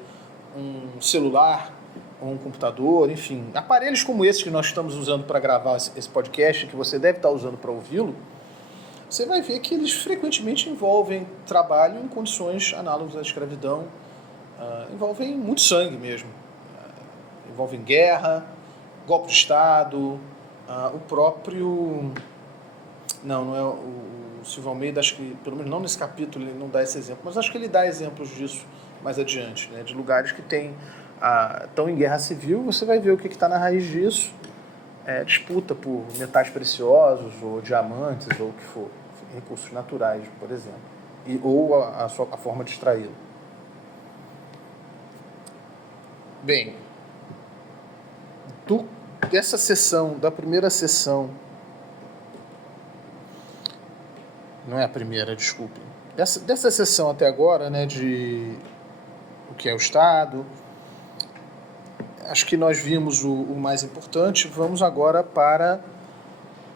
um celular ou um computador, enfim, aparelhos como esse que nós estamos usando para gravar esse podcast, que você deve estar usando para ouvi-lo, você vai ver que eles frequentemente envolvem trabalho em condições análogas à escravidão, envolvem muito sangue mesmo, envolvem guerra, golpe de Estado, o próprio... Não é o Silvio Almeida, acho que, pelo menos não nesse capítulo, ele não dá esse exemplo, mas acho que ele dá exemplos disso mais adiante, né? De lugares que estão em guerra civil, você vai ver o que está na raiz disso, disputa por metais preciosos, ou diamantes, ou o que for, recursos naturais, por exemplo, ou a forma de extraí-lo. Bem, dessa sessão, da primeira sessão, não é a primeira, desculpe. Dessa sessão até agora, né, de o que é o Estado, acho que nós vimos o mais importante. Vamos agora para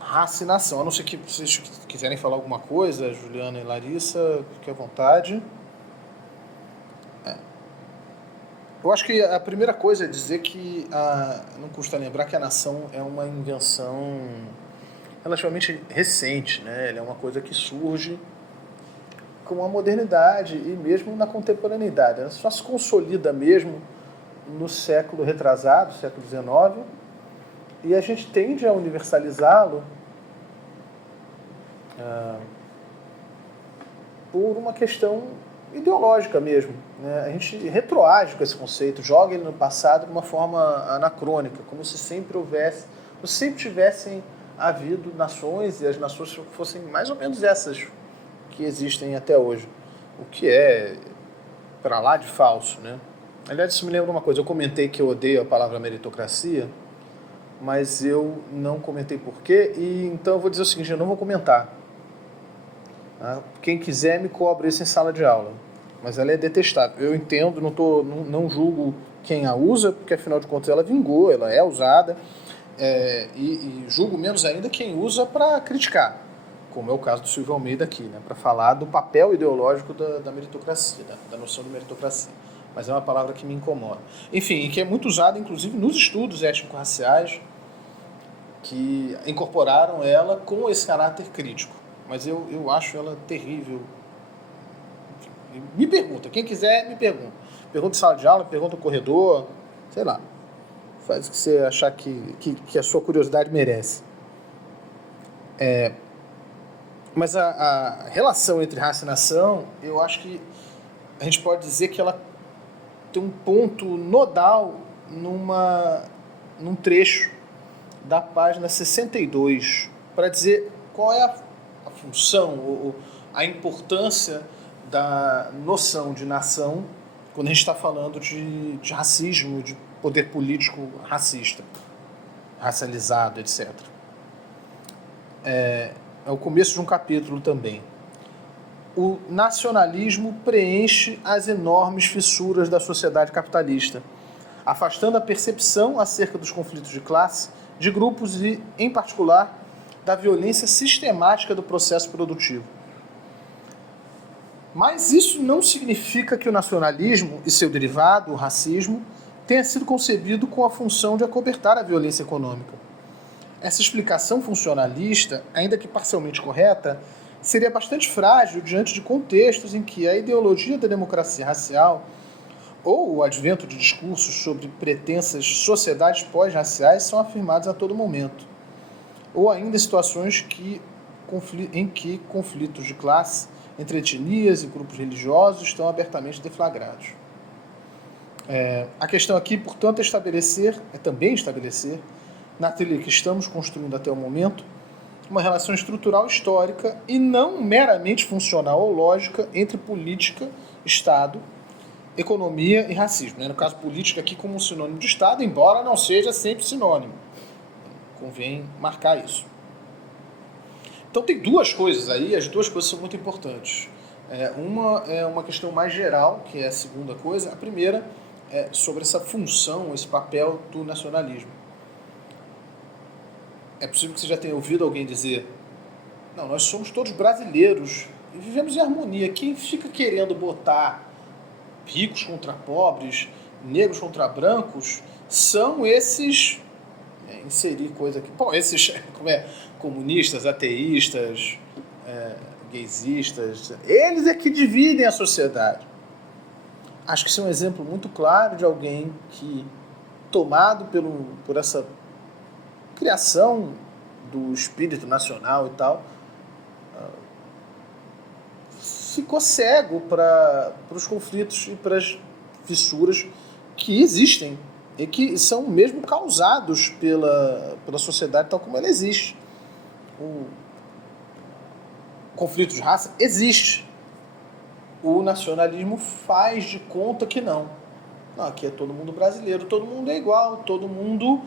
raça e nação. A não ser que vocês quiserem falar alguma coisa, Juliana e Larissa, fique à vontade. Eu acho que a primeira coisa é dizer que, não custa lembrar que a nação é uma invenção relativamente recente, né? Ele é uma coisa que surge com a modernidade e mesmo na contemporaneidade. Ela só se consolida mesmo no século retrasado, século XIX, e a gente tende a universalizá-lo por uma questão ideológica mesmo, né? A gente retroage com esse conceito, joga ele no passado de uma forma anacrônica, como se sempre tivessem havido nações e as nações fossem mais ou menos essas que existem até hoje, o que é para lá de falso, né? Aliás, isso me lembra uma coisa, eu comentei que eu odeio a palavra meritocracia, mas eu não comentei por quê, e então eu vou dizer o seguinte, eu não vou comentar. Quem quiser me cobre isso em sala de aula, mas ela é detestável. Eu entendo, não julgo quem a usa, porque afinal de contas ela vingou, ela é usada, e julgo menos ainda quem usa para criticar, como é o caso do Silvio Almeida aqui, né, para falar do papel ideológico da meritocracia, da noção de meritocracia. Mas é uma palavra que me incomoda. Enfim, e que é muito usada, inclusive, nos estudos étnico-raciais, que incorporaram ela com esse caráter crítico. Mas eu acho ela terrível. Enfim, me pergunta, quem quiser me pergunta. Pergunta em sala de aula, pergunta no corredor, sei lá. Faz o que você achar que a sua curiosidade merece. Mas a relação entre raça e nação, eu acho que a gente pode dizer que ela tem um ponto nodal num trecho da página 62, para dizer qual é a função ou a importância da noção de nação quando a gente está falando de racismo, de poder político racista, racializado, etc. É o começo de um capítulo também. O nacionalismo preenche as enormes fissuras da sociedade capitalista, afastando a percepção acerca dos conflitos de classe, de grupos e, em particular, da violência sistemática do processo produtivo. Mas isso não significa que o nacionalismo e seu derivado, o racismo, tenha sido concebido com a função de acobertar a violência econômica. Essa explicação funcionalista, ainda que parcialmente correta, seria bastante frágil diante de contextos em que a ideologia da democracia racial ou o advento de discursos sobre pretensas sociedades pós-raciais são afirmados a todo momento, ou ainda situações em que conflitos de classe entre etnias e grupos religiosos estão abertamente deflagrados. A questão aqui, portanto, é também estabelecer, na trilha que estamos construindo até o momento, uma relação estrutural histórica e não meramente funcional ou lógica entre política, Estado, economia e racismo. No caso, política aqui como um sinônimo de Estado, embora não seja sempre sinônimo. Convém marcar isso. Então tem duas coisas aí, as duas coisas são muito importantes. Uma é uma questão mais geral, que é a segunda coisa. A primeira é sobre essa função, esse papel do nacionalismo. É possível que você já tenha ouvido alguém dizer: não, nós somos todos brasileiros e vivemos em harmonia. Quem fica querendo botar ricos contra pobres, negros contra brancos, são esses... inserir coisa aqui... Bom, esses comunistas, ateístas, gaysistas, eles é que dividem a sociedade. Acho que isso é um exemplo muito claro de alguém que, tomado por essa criação do espírito nacional e tal, ficou cego para os conflitos e para as fissuras que existem e que são mesmo causados pela sociedade tal como ela existe. O conflito de raça existe. O nacionalismo faz de conta que não. Não, aqui é todo mundo brasileiro, todo mundo é igual, todo mundo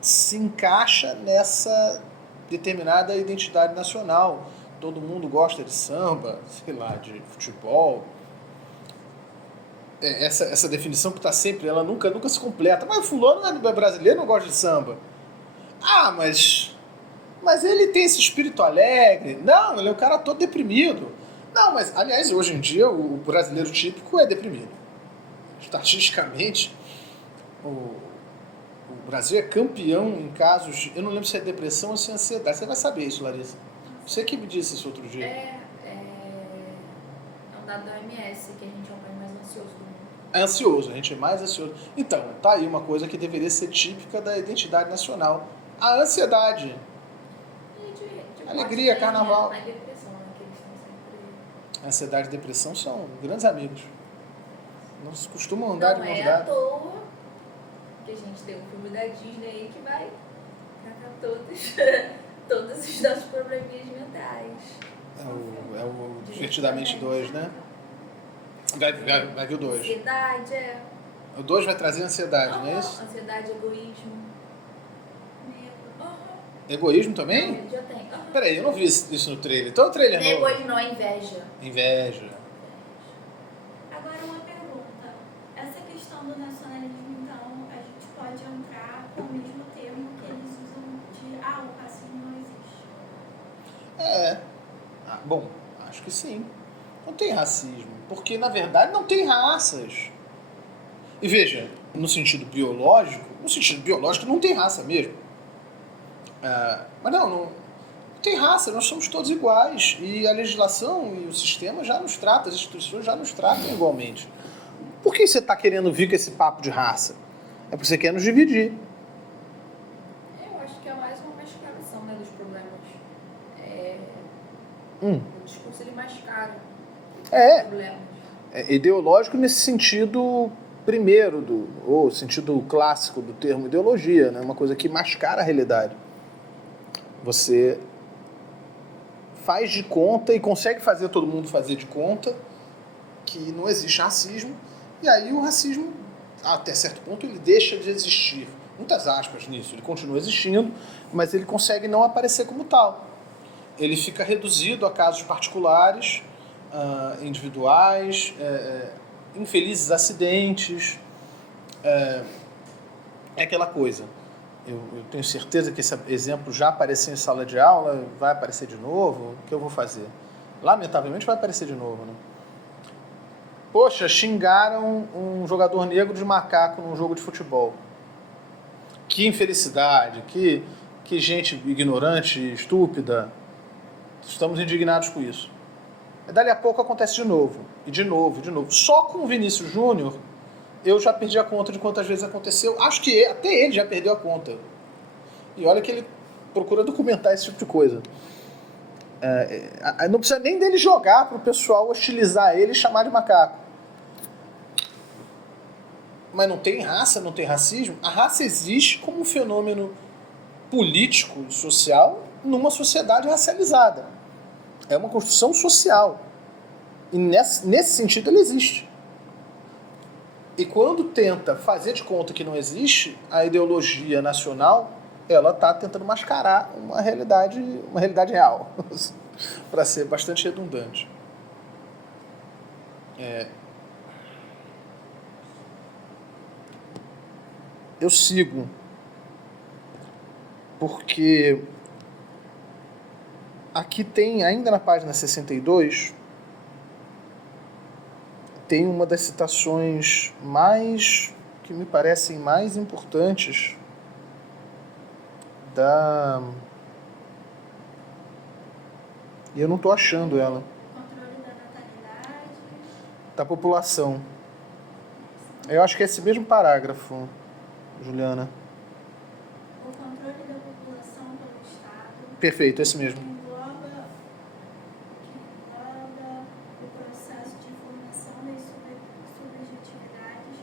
se encaixa nessa determinada identidade nacional. Todo mundo gosta de samba, sei lá, de futebol. Essa definição que está sempre, ela nunca se completa. Mas o fulano é brasileiro, não gosta de samba. Ah, mas ele tem esse espírito alegre. Não, ele é um cara todo deprimido. Não, mas, aliás, hoje em dia, o brasileiro típico é deprimido. Estatisticamente, o Brasil é campeão em casos... Eu não lembro se é depressão ou se é ansiedade. Você vai saber isso, Larissa. Você que me disse isso outro dia. É um dado da OMS que a gente é o país mais ansioso do mundo. É ansioso, a gente é mais ansioso. Então, tá aí uma coisa que deveria ser típica da identidade nacional. A ansiedade. Alegria, carnaval. A depressão, né, que eles estão sempre... Ansiedade e depressão são grandes amigos. Não se costumam andar de mão Não é à dada. toa que a gente tem um filme da Disney aí que vai tratar todos os nossos probleminhas mentais. É o Divertidamente 2, né? Vai vir o 2. Ansiedade, O 2 vai trazer ansiedade, não é isso? Ansiedade, egoísmo. Egoísmo também? Já tem. Peraí, eu não vi isso no trailer. Então o trailer Não é novo. egoísmo, não, é inveja. Inveja. Agora uma pergunta. Essa questão do nacionalismo, então, a gente pode entrar com o mesmo termo que eles usam de o racismo não existe. Bom, acho que sim. Não tem racismo. Porque, na verdade, não tem raças. E veja, no sentido biológico não tem raça mesmo. Mas não tem raça, nós somos todos iguais. E a legislação e o sistema já nos tratam, as instituições já nos tratam igualmente. Por que você está querendo vir com esse papo de raça? É porque você quer nos dividir. Eu acho que é mais uma mascaração, né, dos problemas. O discurso ele mascara os problemas. É ideológico nesse sentido primeiro, ou sentido clássico do termo ideologia, né? Uma coisa que mascara a realidade. Você faz de conta e consegue fazer todo mundo fazer de conta que não existe racismo, e aí o racismo, até certo ponto, ele deixa de existir. Muitas aspas nisso, ele continua existindo, mas ele consegue não aparecer como tal. Ele fica reduzido a casos particulares, individuais, infelizes acidentes. É aquela coisa. Eu tenho certeza que esse exemplo já apareceu em sala de aula, vai aparecer de novo. O que eu vou fazer? Lamentavelmente vai aparecer de novo, né? Poxa, xingaram um jogador negro de macaco num jogo de futebol. Que infelicidade, que gente ignorante, estúpida. Estamos indignados com isso. E dali a pouco acontece de novo, e de novo, e de novo. Só com o Vinícius Júnior, eu já perdi a conta de quantas vezes aconteceu. Acho que até ele já perdeu a conta. E olha que ele procura documentar esse tipo de coisa. Não precisa nem dele jogar para o pessoal hostilizar ele e chamar de macaco. Mas não tem raça, não tem racismo. A raça existe como um fenômeno político e social numa sociedade racializada. É uma construção social. E nesse sentido ele existe. E quando tenta fazer de conta que não existe, a ideologia nacional, ela está tentando mascarar uma realidade real, para ser bastante redundante. Eu sigo, porque aqui tem, ainda na página 62, tem uma das citações que me parecem mais importantes e eu não estou achando ela. Controle da natalidade. Da população. Eu acho que é esse mesmo parágrafo, Juliana. O controle da população pelo Estado. Perfeito, esse mesmo. Que engloba o processo de formação das subjetividades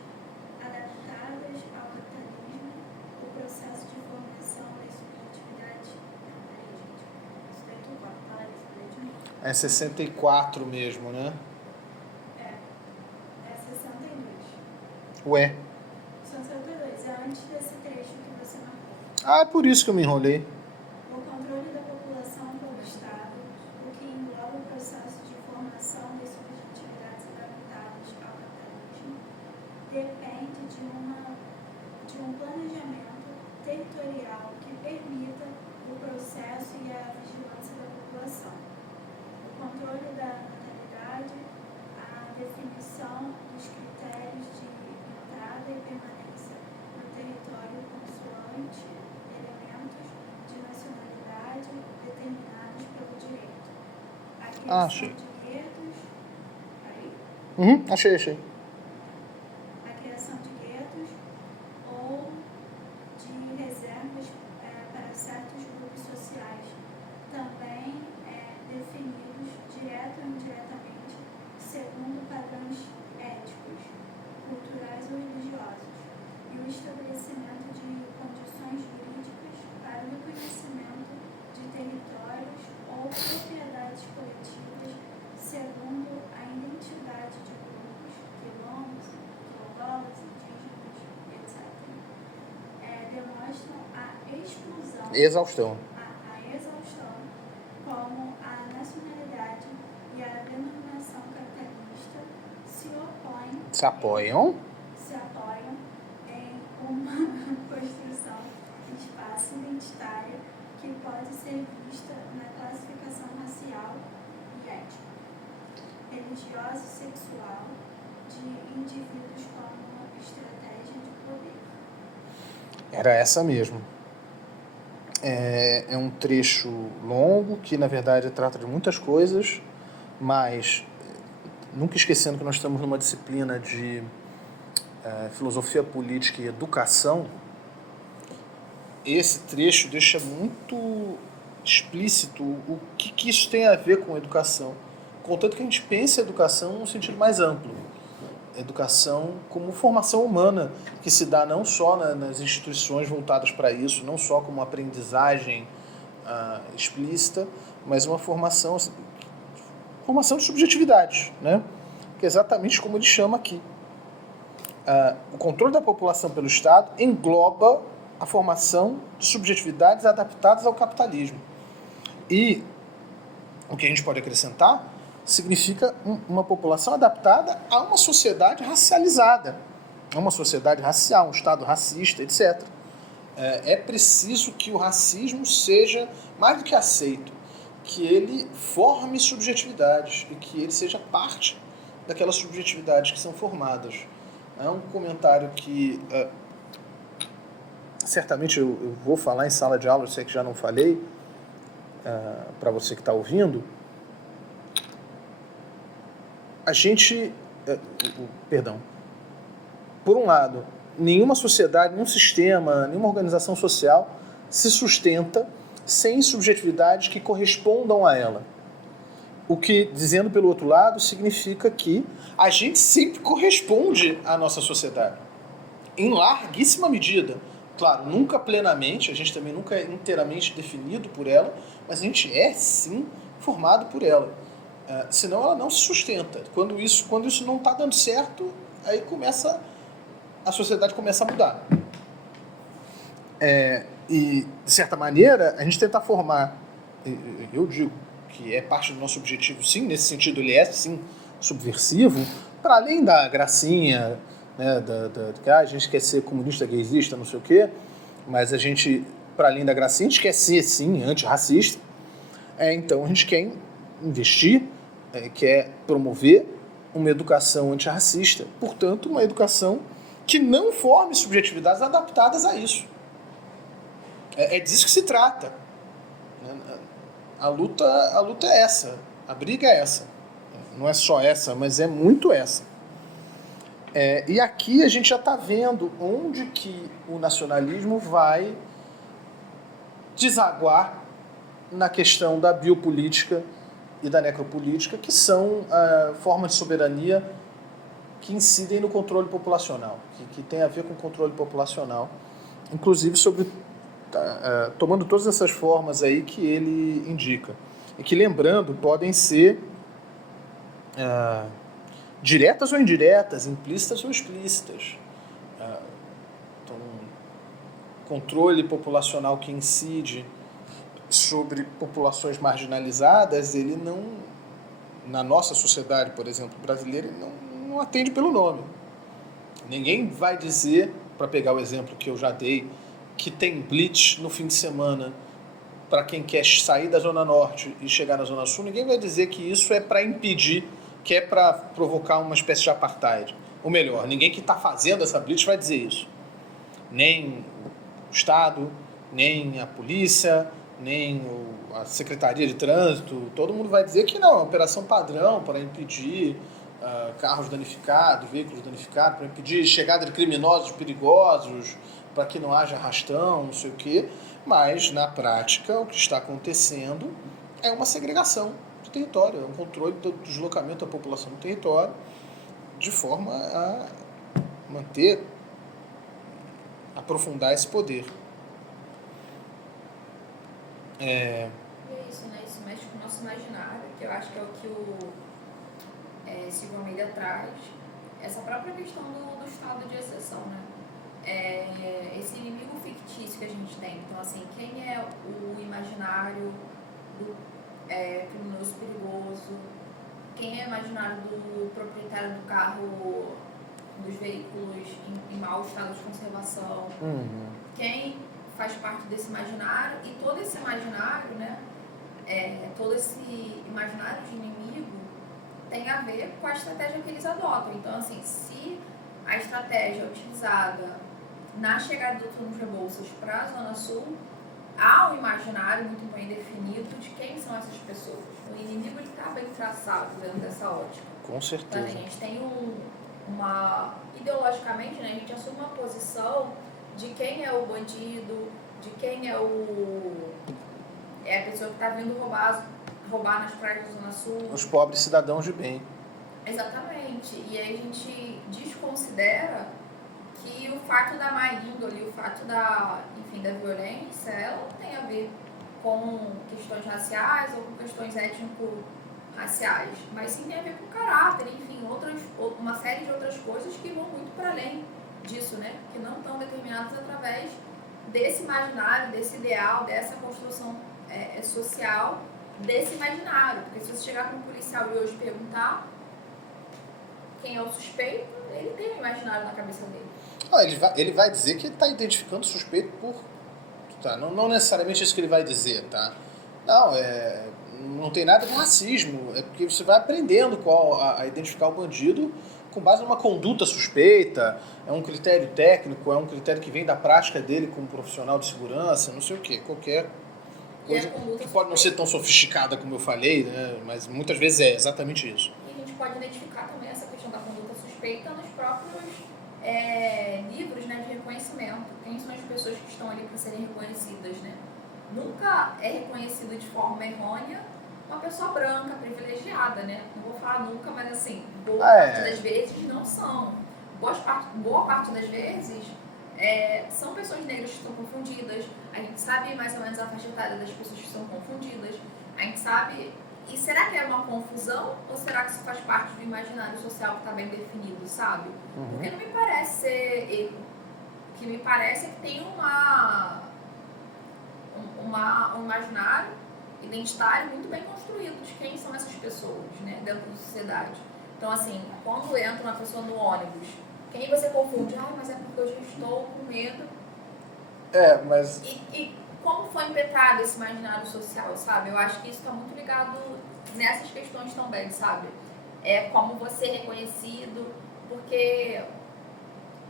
adaptadas ao capitalismo, o processo de formação das subjetividades. Peraí, gente. Isso daí tu corta, fala isso, peraí de novo. É 64 mesmo, né? É 62. Ué. 62, é antes desse trecho que você marcou. Ah, é por isso que eu me enrolei. O controle da população pelo Estado, o que engloba o processo de formação das subjetividades adaptadas ao capitalismo, depende de um planejamento territorial que permita o processo e a vigilância da população. O controle da natalidade, a definição dos critérios de entrada e permanência no território consoante elementos de nacionalidade determinados pelo direito. A criação achei. de guetos. Aí? Achei. A criação de guetos ou de reservas para certos grupos sociais, também definidos direta ou indiretamente segundo padrões éticos, culturais ou religiosos, e o estabelecimento de condições jurídicas para o reconhecimento de territórios ou propriedades coletivas segundo a identidade de grupos, quilombolas, indígenas, etc. Demonstram a exclusão, Exaustão. a exaustão, como a nacionalidade e a denominação capitalista se apoiam em uma construção de espaço identitária que pode ser vista na classificação racial e étnica, religiosa e sexual de indivíduos como estratégia de poder. Era essa mesmo. É um trecho longo que, na verdade, trata de muitas coisas, mas nunca esquecendo que nós estamos numa disciplina de filosofia política e educação. Esse trecho deixa muito explícito o que isso tem a ver com a educação, contanto que a gente pense a educação num sentido mais amplo. Educação como formação humana, que se dá não só nas instituições voltadas para isso, não só como aprendizagem explícita, mas uma formação de subjetividades, né? Que é exatamente como ele chama aqui. O controle da população pelo Estado engloba a formação de subjetividades adaptadas ao capitalismo. E o que a gente pode acrescentar significa uma população adaptada a uma sociedade racializada, a uma sociedade racial, um Estado racista, etc. É preciso que o racismo seja mais do que aceito, que ele forme subjetividades e que ele seja parte daquelas subjetividades que são formadas. É um comentário que certamente eu vou falar em sala de aula, eu sei que já não falei, para você que está ouvindo. A gente, perdão, por um lado, nenhuma sociedade, nenhum sistema, nenhuma organização social se sustenta sem subjetividades que correspondam a ela. O que, dizendo pelo outro lado, significa que a gente sempre corresponde à nossa sociedade, em larguíssima medida. Claro, nunca plenamente, a gente também nunca é inteiramente definido por ela, mas a gente é, sim, formado por ela. Senão ela não se sustenta. Quando isso não está dando certo, aí a sociedade começa a mudar. E, de certa maneira, a gente tenta formar, eu digo que é parte do nosso objetivo, sim, nesse sentido ele é, sim, subversivo, para além da gracinha, né, que a gente quer ser comunista, gaysista, não sei o quê, mas a gente, para além da gracinha, a gente quer ser, sim, antirracista. Então a gente quer investir, quer promover uma educação antirracista, portanto, uma educação que não forme subjetividades adaptadas a isso. É disso que se trata. A luta é essa, a briga é essa. Não é só essa, mas é muito essa. E aqui a gente já está vendo onde que o nacionalismo vai desaguar na questão da biopolítica e da necropolítica, que são formas de soberania que incidem no controle populacional, que tem a ver com o controle populacional, inclusive tomando todas essas formas aí que ele indica. E que, lembrando, podem ser diretas ou indiretas, implícitas ou explícitas. Então, controle populacional que incide sobre populações marginalizadas, ele não, na nossa sociedade, por exemplo, brasileira, ele não atende pelo nome. Ninguém vai dizer, para pegar o exemplo que eu já dei, que tem blitz no fim de semana para quem quer sair da Zona Norte e chegar na Zona Sul, ninguém vai dizer que isso é para impedir, que é para provocar uma espécie de apartheid. Ou melhor, ninguém que está fazendo essa blitz vai dizer isso. Nem o Estado, nem a polícia, nem a Secretaria de Trânsito, todo mundo vai dizer que não, é uma operação padrão para impedir carros danificados, veículos danificados, para impedir chegada de criminosos perigosos, para que não haja arrastão, não sei o quê. Mas, na prática, o que está acontecendo é uma segregação de território, é um controle do deslocamento da população no território, de forma a aprofundar esse poder. É isso, né? Isso mexe com o nosso imaginário, que eu acho que é o que o Silvio Almeida traz, essa própria questão do estado de exceção, né? Esse inimigo fictício que a gente tem. Então, assim, quem é o imaginário do criminoso perigoso? Quem é o imaginário do proprietário do carro, dos veículos em mau estado de conservação? Uhum. Quem faz parte desse imaginário? E todo esse imaginário, né? Todo esse imaginário de inimigo tem a ver com a estratégia que eles adotam. Então, assim, se a estratégia é utilizada na chegada do Túnel de Rebouças para a Zona Sul, há um imaginário muito bem definido de quem são essas pessoas. O inimigo está bem traçado dentro dessa ótica. Com certeza. Então, a gente tem ideologicamente, né, a gente assume uma posição de quem é o bandido, de quem é a pessoa que está vindo roubar nas praias da Zona Sul. Os pobres cidadãos de bem. Exatamente. E aí a gente desconsidera que o fato da má índole, o fato da violência, ela não tem a ver com questões raciais ou com questões étnico-raciais, mas sim tem a ver com caráter, enfim, uma série de outras coisas que vão muito para além disso, né? Que não estão determinadas através desse imaginário, desse ideal, dessa construção social, desse imaginário. Porque se você chegar com um policial e hoje perguntar quem é o suspeito, ele tem um imaginário na cabeça dele. Ele vai dizer que ele está identificando o suspeito por... Tá, não necessariamente isso que ele vai dizer, tá? não tem nada de racismo, é porque você vai aprendendo a identificar o bandido com base numa conduta suspeita, é um critério técnico, é um critério que vem da prática dele como profissional de segurança, não sei o quê, qualquer coisa que pode não ser tão sofisticada como eu falei, né? Mas muitas vezes é exatamente isso. E a gente pode identificar também essa questão da conduta suspeita nos próprios livros, né, de reconhecimento. Quem são as pessoas que estão ali para serem reconhecidas, né? Nunca é reconhecido de forma errônea uma pessoa branca, privilegiada, né? Não vou falar nunca, mas assim, boa parte das vezes não são. Boa parte das vezes são pessoas negras que estão confundidas. A gente sabe mais ou menos a faixa etária das pessoas que são confundidas. A gente sabe... E será que é uma confusão ou será que isso faz parte do imaginário social que está bem definido, sabe? Porque não me parece ser erro. O que me parece é que tem um imaginário identitário muito bem construído de quem são essas pessoas, né, dentro da sociedade. Então, assim, quando entra uma pessoa no ônibus, quem você confunde? Mas é porque eu já estou com medo. Mas... E como foi impetrado esse imaginário social, sabe? Eu acho que isso está muito ligado nessas questões também, sabe? É como você é reconhecido, porque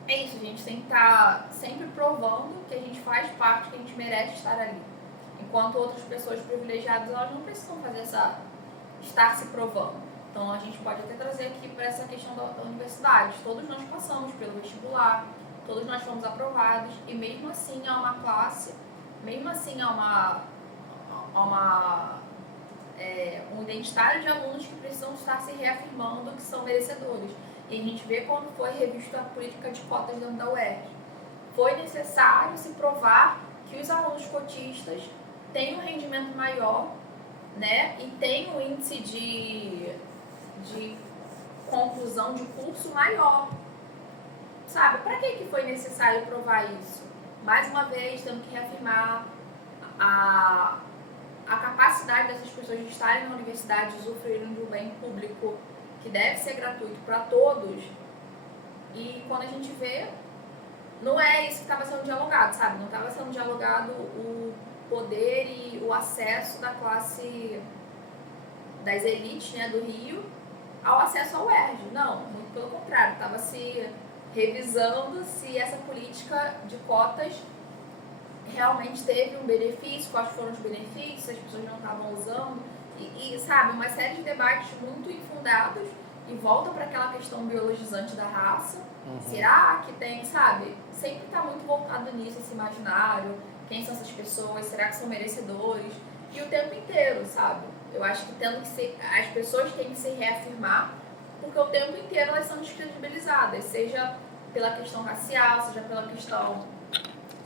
é isso, a gente tem que estar sempre provando que a gente faz parte, que a gente merece estar ali. Enquanto outras pessoas privilegiadas, elas não precisam fazer estar se provando. Então, a gente pode até trazer aqui para essa questão da universidade. Todos nós passamos pelo vestibular, todos nós fomos aprovados, e mesmo assim há uma classe, mesmo assim há um identitário de alunos que precisam estar se reafirmando que são merecedores. E a gente vê quando foi revista a política de cotas dentro da UERJ. Foi necessário se provar que os alunos cotistas têm um rendimento maior, né, e têm um índice de conclusão de curso maior. Sabe, para que foi necessário provar isso? Mais uma vez, tendo que reafirmar a capacidade dessas pessoas de estarem na universidade, de usufruírem de um bem público que deve ser gratuito para todos. E quando a gente vê, não é isso que estava sendo dialogado, sabe? Não estava sendo dialogado o poder e o acesso da classe, das elites, né, do Rio, ao acesso ao UERJ. Não, muito pelo contrário, estava se revisando se essa política de cotas realmente teve um benefício, quais foram os benefícios, se as pessoas não estavam usando, e sabe, uma série de debates muito infundados, e volta para aquela questão biologizante da raça. Será que tem, sabe, sempre está muito voltado nisso, esse imaginário, quem são essas pessoas, será que são merecedores, e o tempo inteiro, sabe, eu acho que as pessoas têm que se reafirmar, porque o tempo inteiro elas são descredibilizadas, seja pela questão racial, seja pela questão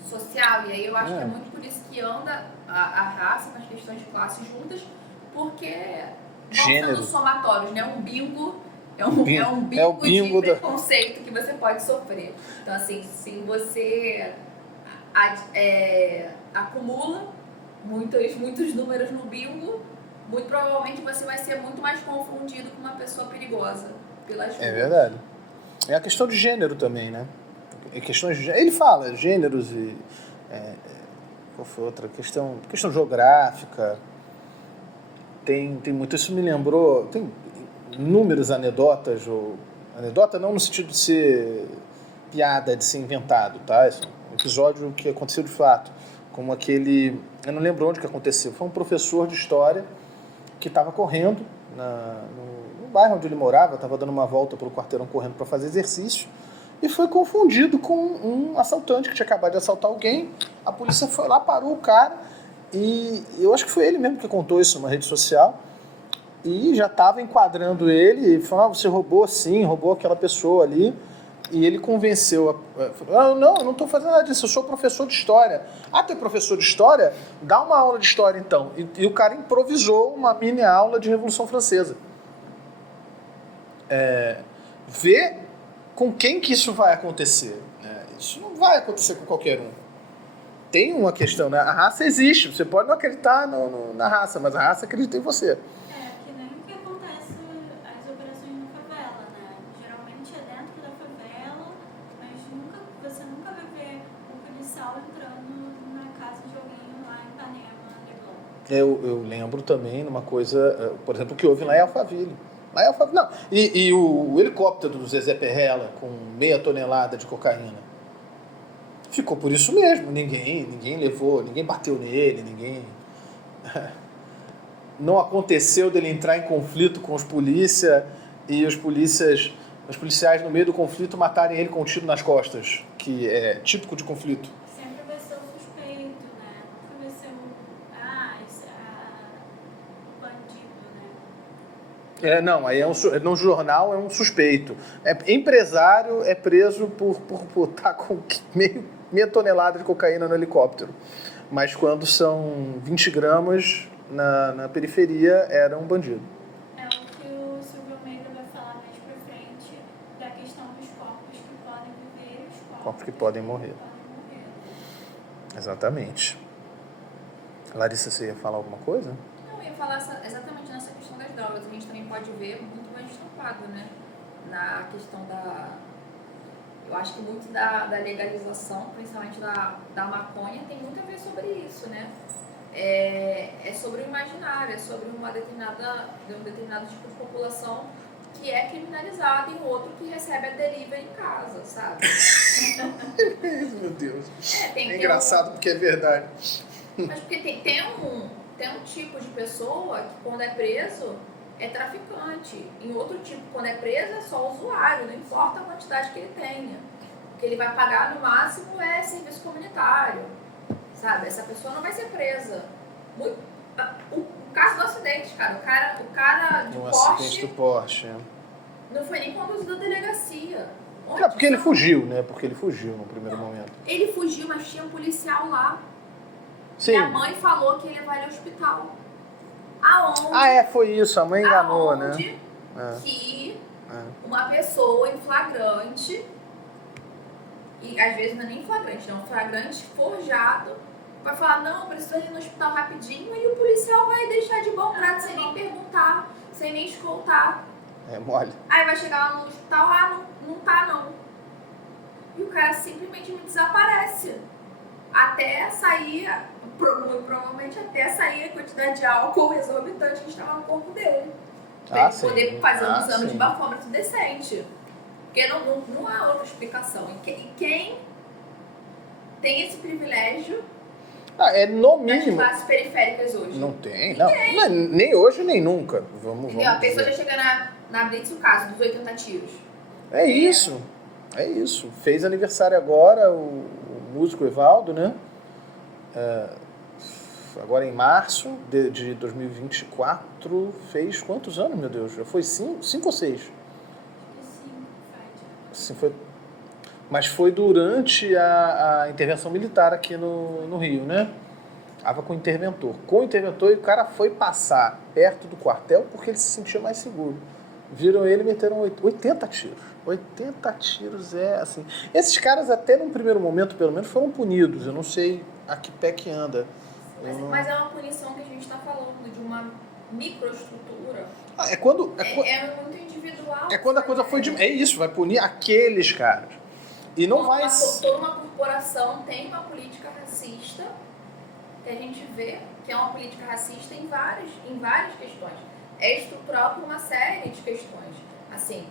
social, e aí eu acho que é muito por isso que anda a raça com as questões de classe juntas, porque vão sendo somatórios, né? Um bingo, é um bingo de preconceito que você pode sofrer. Então, assim, se você acumula muitos números no bingo, muito provavelmente você vai ser muito mais confundido com uma pessoa perigosa pelas ruas. É verdade. É a questão de gênero também, né? Questões de gênero. Ele fala gêneros e... qual foi outra? Questão geográfica. Tem muito... Isso me lembrou... Tem inúmeras anedotas. Anedota não no sentido de ser piada, de ser inventado, tá? Esse é um episódio que aconteceu de fato. Como aquele... Eu não lembro onde que aconteceu. Foi um professor de história que estava correndo no bairro onde ele morava, estava dando uma volta pelo quarteirão correndo para fazer exercício, e foi confundido com um assaltante que tinha acabado de assaltar alguém. A polícia foi lá, parou o cara, e eu acho que foi ele mesmo que contou isso numa rede social, e já estava enquadrando ele, e falou, você roubou sim, roubou aquela pessoa ali, e ele convenceu, falou, não, eu não estou fazendo nada disso, eu sou professor de história. Tu é professor de história? Dá uma aula de história então. E o cara improvisou uma mini aula de Revolução Francesa. Vê com quem que isso vai acontecer. Isso não vai acontecer com qualquer um. Tem uma questão, né? A raça existe, você pode não acreditar na raça, mas a raça acredita em você. Que nem o que acontece as operações na favela, né? Geralmente é dentro da favela, mas você nunca vai ver um policial entrando na casa de alguém lá em Ipanema, Leblon. Eu lembro também numa coisa, por exemplo, que houve lá em Alphaville. Lá em Alphaville, não. E o helicóptero do Zezé Perrella com 0,5 tonelada de cocaína. Ficou por isso mesmo. Ninguém levou, ninguém bateu nele, ninguém... Não aconteceu dele entrar em conflito com os polícia e os policiais no meio do conflito matarem ele com um tiro nas costas, que é típico de conflito. Sempre vai ser o suspeito, né? Nunca vai ser o bandido, né? Não, aí no jornal é um suspeito. Empresário é preso por estar com meia tonelada de cocaína no helicóptero. Mas quando são 20 gramas na periferia, era um bandido. É o que o Silvio Almeida vai falar mais pra frente da questão dos corpos que podem viver e os Corpos que podem morrer. Exatamente. Larissa, você ia falar alguma coisa? Não, eu ia falar exatamente nessa questão das drogas. A gente também pode ver muito mais estampado, né? Na questão da... Eu acho que muito da legalização, principalmente da maconha, tem muito a ver sobre isso, né? É sobre o imaginário, é sobre um determinado tipo de população que é criminalizado e outro que recebe a delivery em casa, sabe? Meu Deus. É engraçado porque é verdade. Mas porque tem um tipo de pessoa que quando é preso é traficante. Em outro tipo, quando é preso é só usuário, não importa a quantidade que ele tenha. O que ele vai pagar no máximo é serviço comunitário, sabe? Essa pessoa não vai ser presa. O caso do acidente, cara. O cara de Porsche... acidente do Porsche. Não foi nem conduzido à delegacia. Porque ele fugiu, né? Porque ele fugiu no primeiro momento. Ele fugiu, mas tinha um policial lá. Sim. Minha mãe falou que ele ia levar ele ao hospital. Aonde? Foi isso. A mãe enganou, né? Que uma pessoa em flagrante, e às vezes não é nem flagrante, não, flagrante forjado, vai falar, não, preciso ir no hospital rapidinho, e o policial vai deixar de bom grado sem nem perguntar, sem nem escoltar. É mole. Aí vai chegar lá no hospital, não tá não. E o cara simplesmente desaparece. Até sair, muito provavelmente até sair a quantidade de álcool exorbitante que estava no corpo dele. Pra ele poder fazer um exame de bafômetro decente. Porque não há outra explicação. E quem tem esse privilégio no nas mínimo. classes periféricas hoje? Não tem, não. Nem hoje, nem nunca. Vamos A pessoa dizer. já chega na blitz, o caso dos 80 tiros. É isso. Fez aniversário agora o músico Evaldo, né? Agora em março de 2024, fez quantos anos, meu Deus? Já foi 5 ou 6? Sim, foi. Mas foi durante a intervenção militar aqui no Rio, né? Estava com o interventor. Com o interventor, e o cara foi passar perto do quartel porque ele se sentia mais seguro. Viram ele e meteram 80 tiros. 80 tiros assim. Esses caras até num primeiro momento, pelo menos, foram punidos. Eu não sei a que pé que anda. Mas é uma punição que a gente está falando de uma microestrutura. É quando... É muito individual. É quando a coisa foi de... É isso, vai punir aqueles caras. E não vai... Toda uma corporação tem uma política racista que a gente vê que é uma política racista em várias questões. É estrutural por uma série de questões. Assim,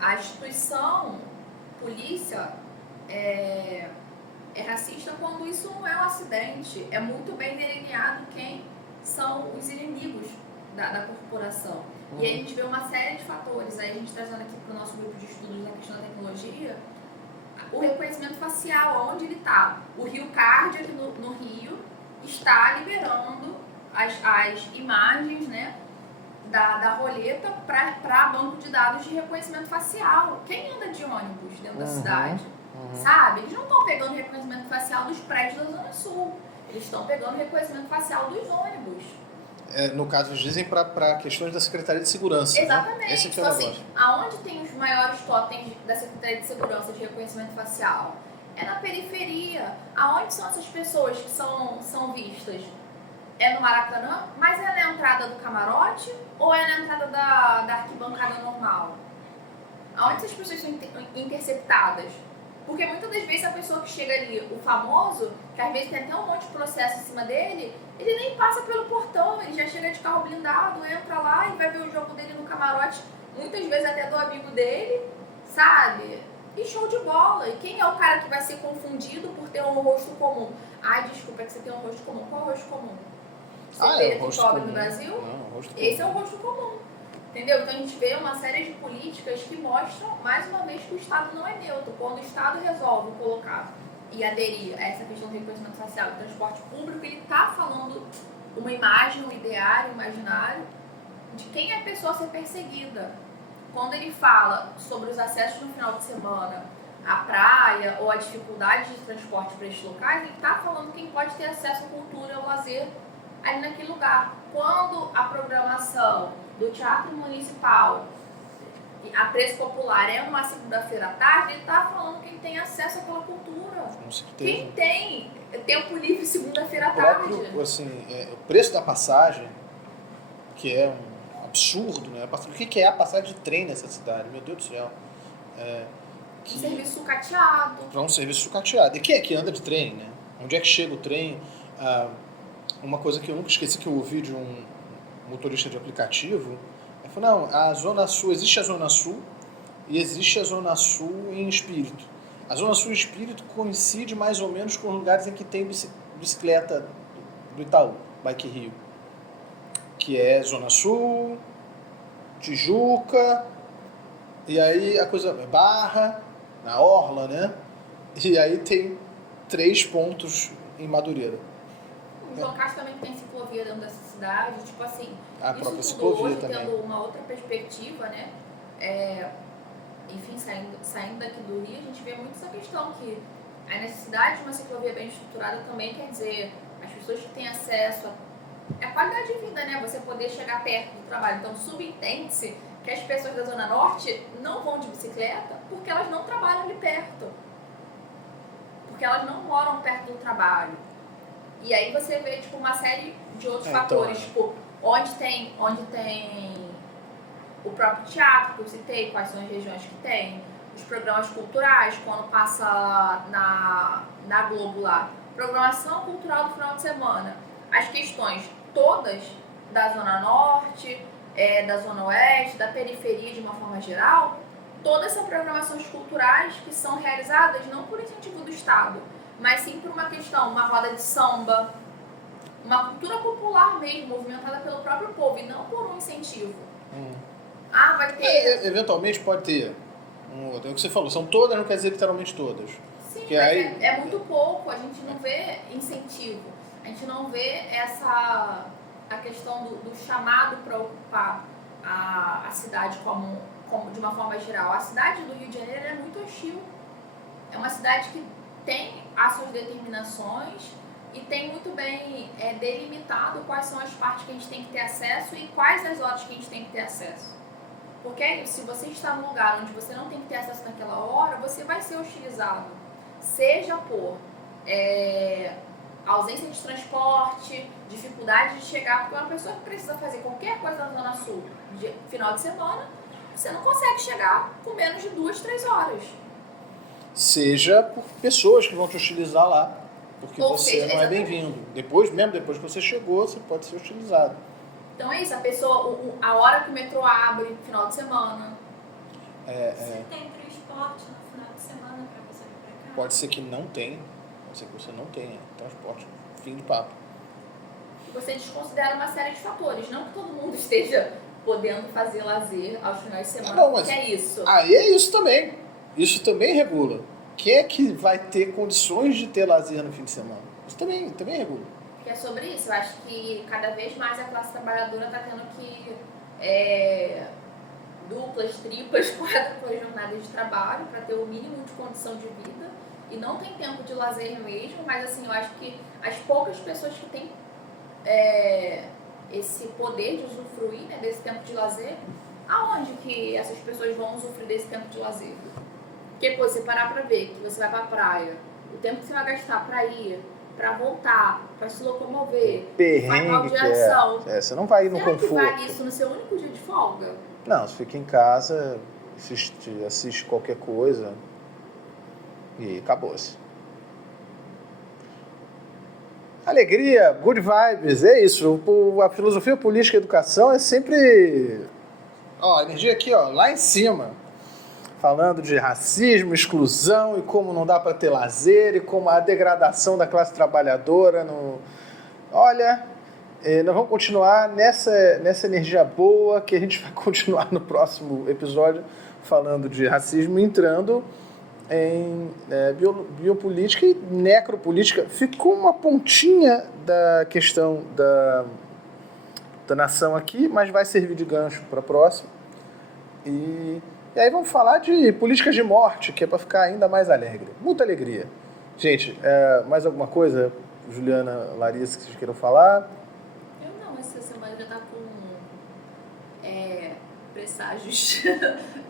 a instituição polícia é racista quando isso não é um acidente. É muito bem delineado quem são os inimigos da corporação. E aí a gente vê uma série de fatores. Aí a gente trazendo aqui para o nosso grupo de estudos na questão da tecnologia, o reconhecimento facial, onde ele está. O Rio Card, aqui no Rio, está liberando as imagens, né, da roleta para banco de dados de reconhecimento facial. Quem anda de ônibus dentro da cidade? Sabe? Eles não estão pegando reconhecimento facial dos prédios da Zona Sul. Eles estão pegando reconhecimento facial dos ônibus. No caso, eles dizem para questões da Secretaria de Segurança. Exatamente. Né? Esse então, assim, aonde tem os maiores totens da Secretaria de Segurança de reconhecimento facial? É na periferia. Aonde são essas pessoas que são vistas? É no Maracanã? Mas é na entrada do camarote ou é na entrada da arquibancada normal? Aonde essas pessoas são interceptadas? Porque muitas das vezes a pessoa que chega ali, o famoso, que às vezes tem até um monte de processo em cima dele, ele nem passa pelo portão, ele já chega de carro blindado, entra lá e vai ver o jogo dele no camarote, muitas vezes até do amigo dele, sabe? E show de bola. E quem é o cara que vai ser confundido por ter um rosto comum? Ai, desculpa, é que você tem um rosto comum. Qual é o rosto comum? Você é o rosto pobre comum. no Brasil? Não, o rosto Esse é comum. o rosto comum. Entendeu? Então a gente vê uma série de políticas que mostram, mais uma vez, que o Estado não é neutro. Quando o Estado resolve colocar e aderir a essa questão do reconhecimento facial do transporte público, ele está falando uma imagem, um ideário, um imaginário de quem é a pessoa a ser perseguida. Quando ele fala sobre os acessos no final de semana à praia ou a dificuldade de transporte para esses locais, ele está falando quem pode ter acesso à cultura e ao lazer ali naquele lugar. Quando a programação do Teatro Municipal a preço popular é uma segunda-feira à tarde, ele está falando quem tem acesso àquela cultura. Com certeza. Quem tem tempo livre segunda-feira à O próprio, tarde. assim, o preço da passagem, que é um absurdo, né? O que é a passagem de trem nessa cidade? Meu Deus do céu. Um serviço sucateado. É um serviço sucateado. E quem é que anda de trem, né? Onde é que chega o trem? Uma coisa que eu nunca esqueci que eu ouvi de um motorista de aplicativo, ele falou, não, a Zona Sul, existe a Zona Sul e existe a Zona Sul em Espírito. A Zona Sul em Espírito coincide mais ou menos com os lugares em que tem bicicleta do Itaú, Bike Rio, que é Zona Sul, Tijuca, e aí a coisa é Barra, na Orla, né? E aí tem 3 pontos em Madureira. O João Castro também tem ciclovia dentro dessa cidade, tipo assim, A própria isso tudo ciclovia hoje também. tendo uma outra perspectiva, né? Enfim, saindo daqui do Rio, a gente vê muito essa questão que a necessidade de uma ciclovia bem estruturada também quer dizer as pessoas que têm acesso a qualidade de vida, né? Você poder chegar perto do trabalho. Então, subentende-se que as pessoas da Zona Norte não vão de bicicleta porque elas não trabalham ali perto. Porque elas não moram perto do trabalho. E aí você vê, tipo, uma série de outros fatores, tipo, onde tem o próprio teatro, que eu citei, quais são as regiões que tem, os programas culturais, quando passa na Globo lá, programação cultural do final de semana, as questões todas da Zona Norte, da Zona Oeste, da periferia de uma forma geral, todas são programações culturais que são realizadas não por incentivo do Estado, mas sim por uma questão, uma roda de samba, uma cultura popular mesmo, movimentada pelo próprio povo, e não por um incentivo. Vai ter... Eventualmente pode ter. É o que você falou, são todas, não quer dizer literalmente todas. Sim, porque mas aí... é muito pouco, a gente não vê incentivo, a gente não vê a questão do chamado para ocupar a cidade como de uma forma geral. A cidade do Rio de Janeiro é muito hostil, é uma cidade que tem as suas determinações e tem muito bem delimitado quais são as partes que a gente tem que ter acesso e quais as horas que a gente tem que ter acesso. Porque se você está num lugar onde você não tem que ter acesso naquela hora, você vai ser hostilizado. Seja por ausência de transporte, dificuldade de chegar, porque uma pessoa que precisa fazer qualquer coisa na Zona Sul de final de semana, você não consegue chegar com menos de 2, 3 horas. Seja por pessoas que vão te hostilizar lá, porque Ou você seja, não é exatamente. bem-vindo. Mesmo depois que você chegou, você pode ser hostilizado. Então é isso, a pessoa, a hora que o metrô abre no final de semana. Se tem transporte no final de semana para você vir para cá? Pode ser que não tenha, pode ser que você não tenha transporte, fim de papo. Você desconsidera uma série de fatores. Não que todo mundo esteja podendo fazer lazer aos finais de semana, Não, mas porque é isso. Aí é isso também. Isso também regula. Quem é que vai ter condições de ter lazer no fim de semana? Isso também regula. Que é sobre isso. Eu acho que cada vez mais a classe trabalhadora está tendo que duplas, triplas, quádruplas jornadas de trabalho para ter o mínimo de condição de vida e não tem tempo de lazer mesmo, mas assim, eu acho que as poucas pessoas que têm esse poder de usufruir, né, desse tempo de lazer, aonde que essas pessoas vão usufruir desse tempo de lazer? Porque, você parar pra ver que você vai pra praia, o tempo que você vai gastar pra ir, pra voltar, pra se locomover, Perrengue que é. Você não vai ir no será que conforto. vale isso no seu único dia de folga? Não, você fica em casa, assiste qualquer coisa. E acabou-se. Alegria, good vibes, é isso. A filosofia política e a educação é sempre... Ó, energia aqui, ó, lá em cima. Falando de racismo, exclusão e como não dá para ter lazer e como a degradação da classe trabalhadora. Olha, nós vamos continuar nessa energia boa que a gente vai continuar no próximo episódio falando de racismo, entrando em biopolítica e necropolítica. Ficou uma pontinha da questão da nação aqui, mas vai servir de gancho para a próxima. E aí vamos falar de políticas de morte, que é para ficar ainda mais alegre. Muita alegria. Gente, mais alguma coisa, Juliana, Larissa, que vocês queiram falar? Eu não, essa semana já tá com presságios,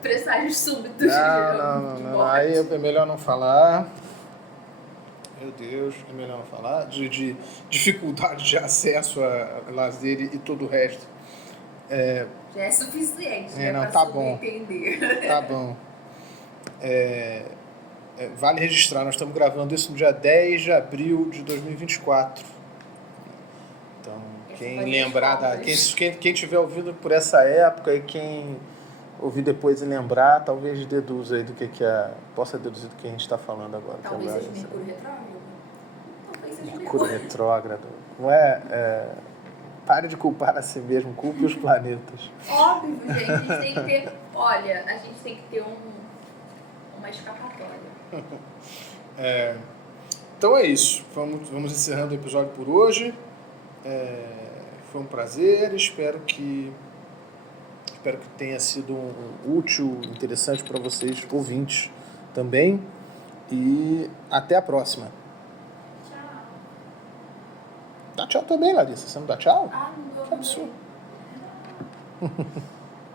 presságios súbitos. Não. Aí é melhor não falar. Meu Deus, é melhor não falar. De dificuldade de acesso a lazer e todo o resto. Já é suficiente, não, pra tá bom. entender. Tá bom. Vale registrar, nós estamos gravando isso no dia 10 de abril de 2024. Então, quem lembrar, quem tiver ouvido por essa época e quem ouvir depois e lembrar, talvez deduza aí do que possa deduzir do que a gente está falando agora. Talvez seja Mercúrio retrógrado. Talvez seja Mercúrio retrógrado. Não pare de culpar a si mesmo, culpe os planetas. Óbvio, gente, a gente tem que ter... Olha, a gente tem que ter uma escapatória. Então é isso. Vamos encerrando o episódio por hoje. Foi um prazer. Espero que tenha sido útil, interessante para vocês, ouvintes também. E até a próxima. Tchau. Dá tchau também, Larissa. Você não dá tchau? Ah, não dou. Que absurdo.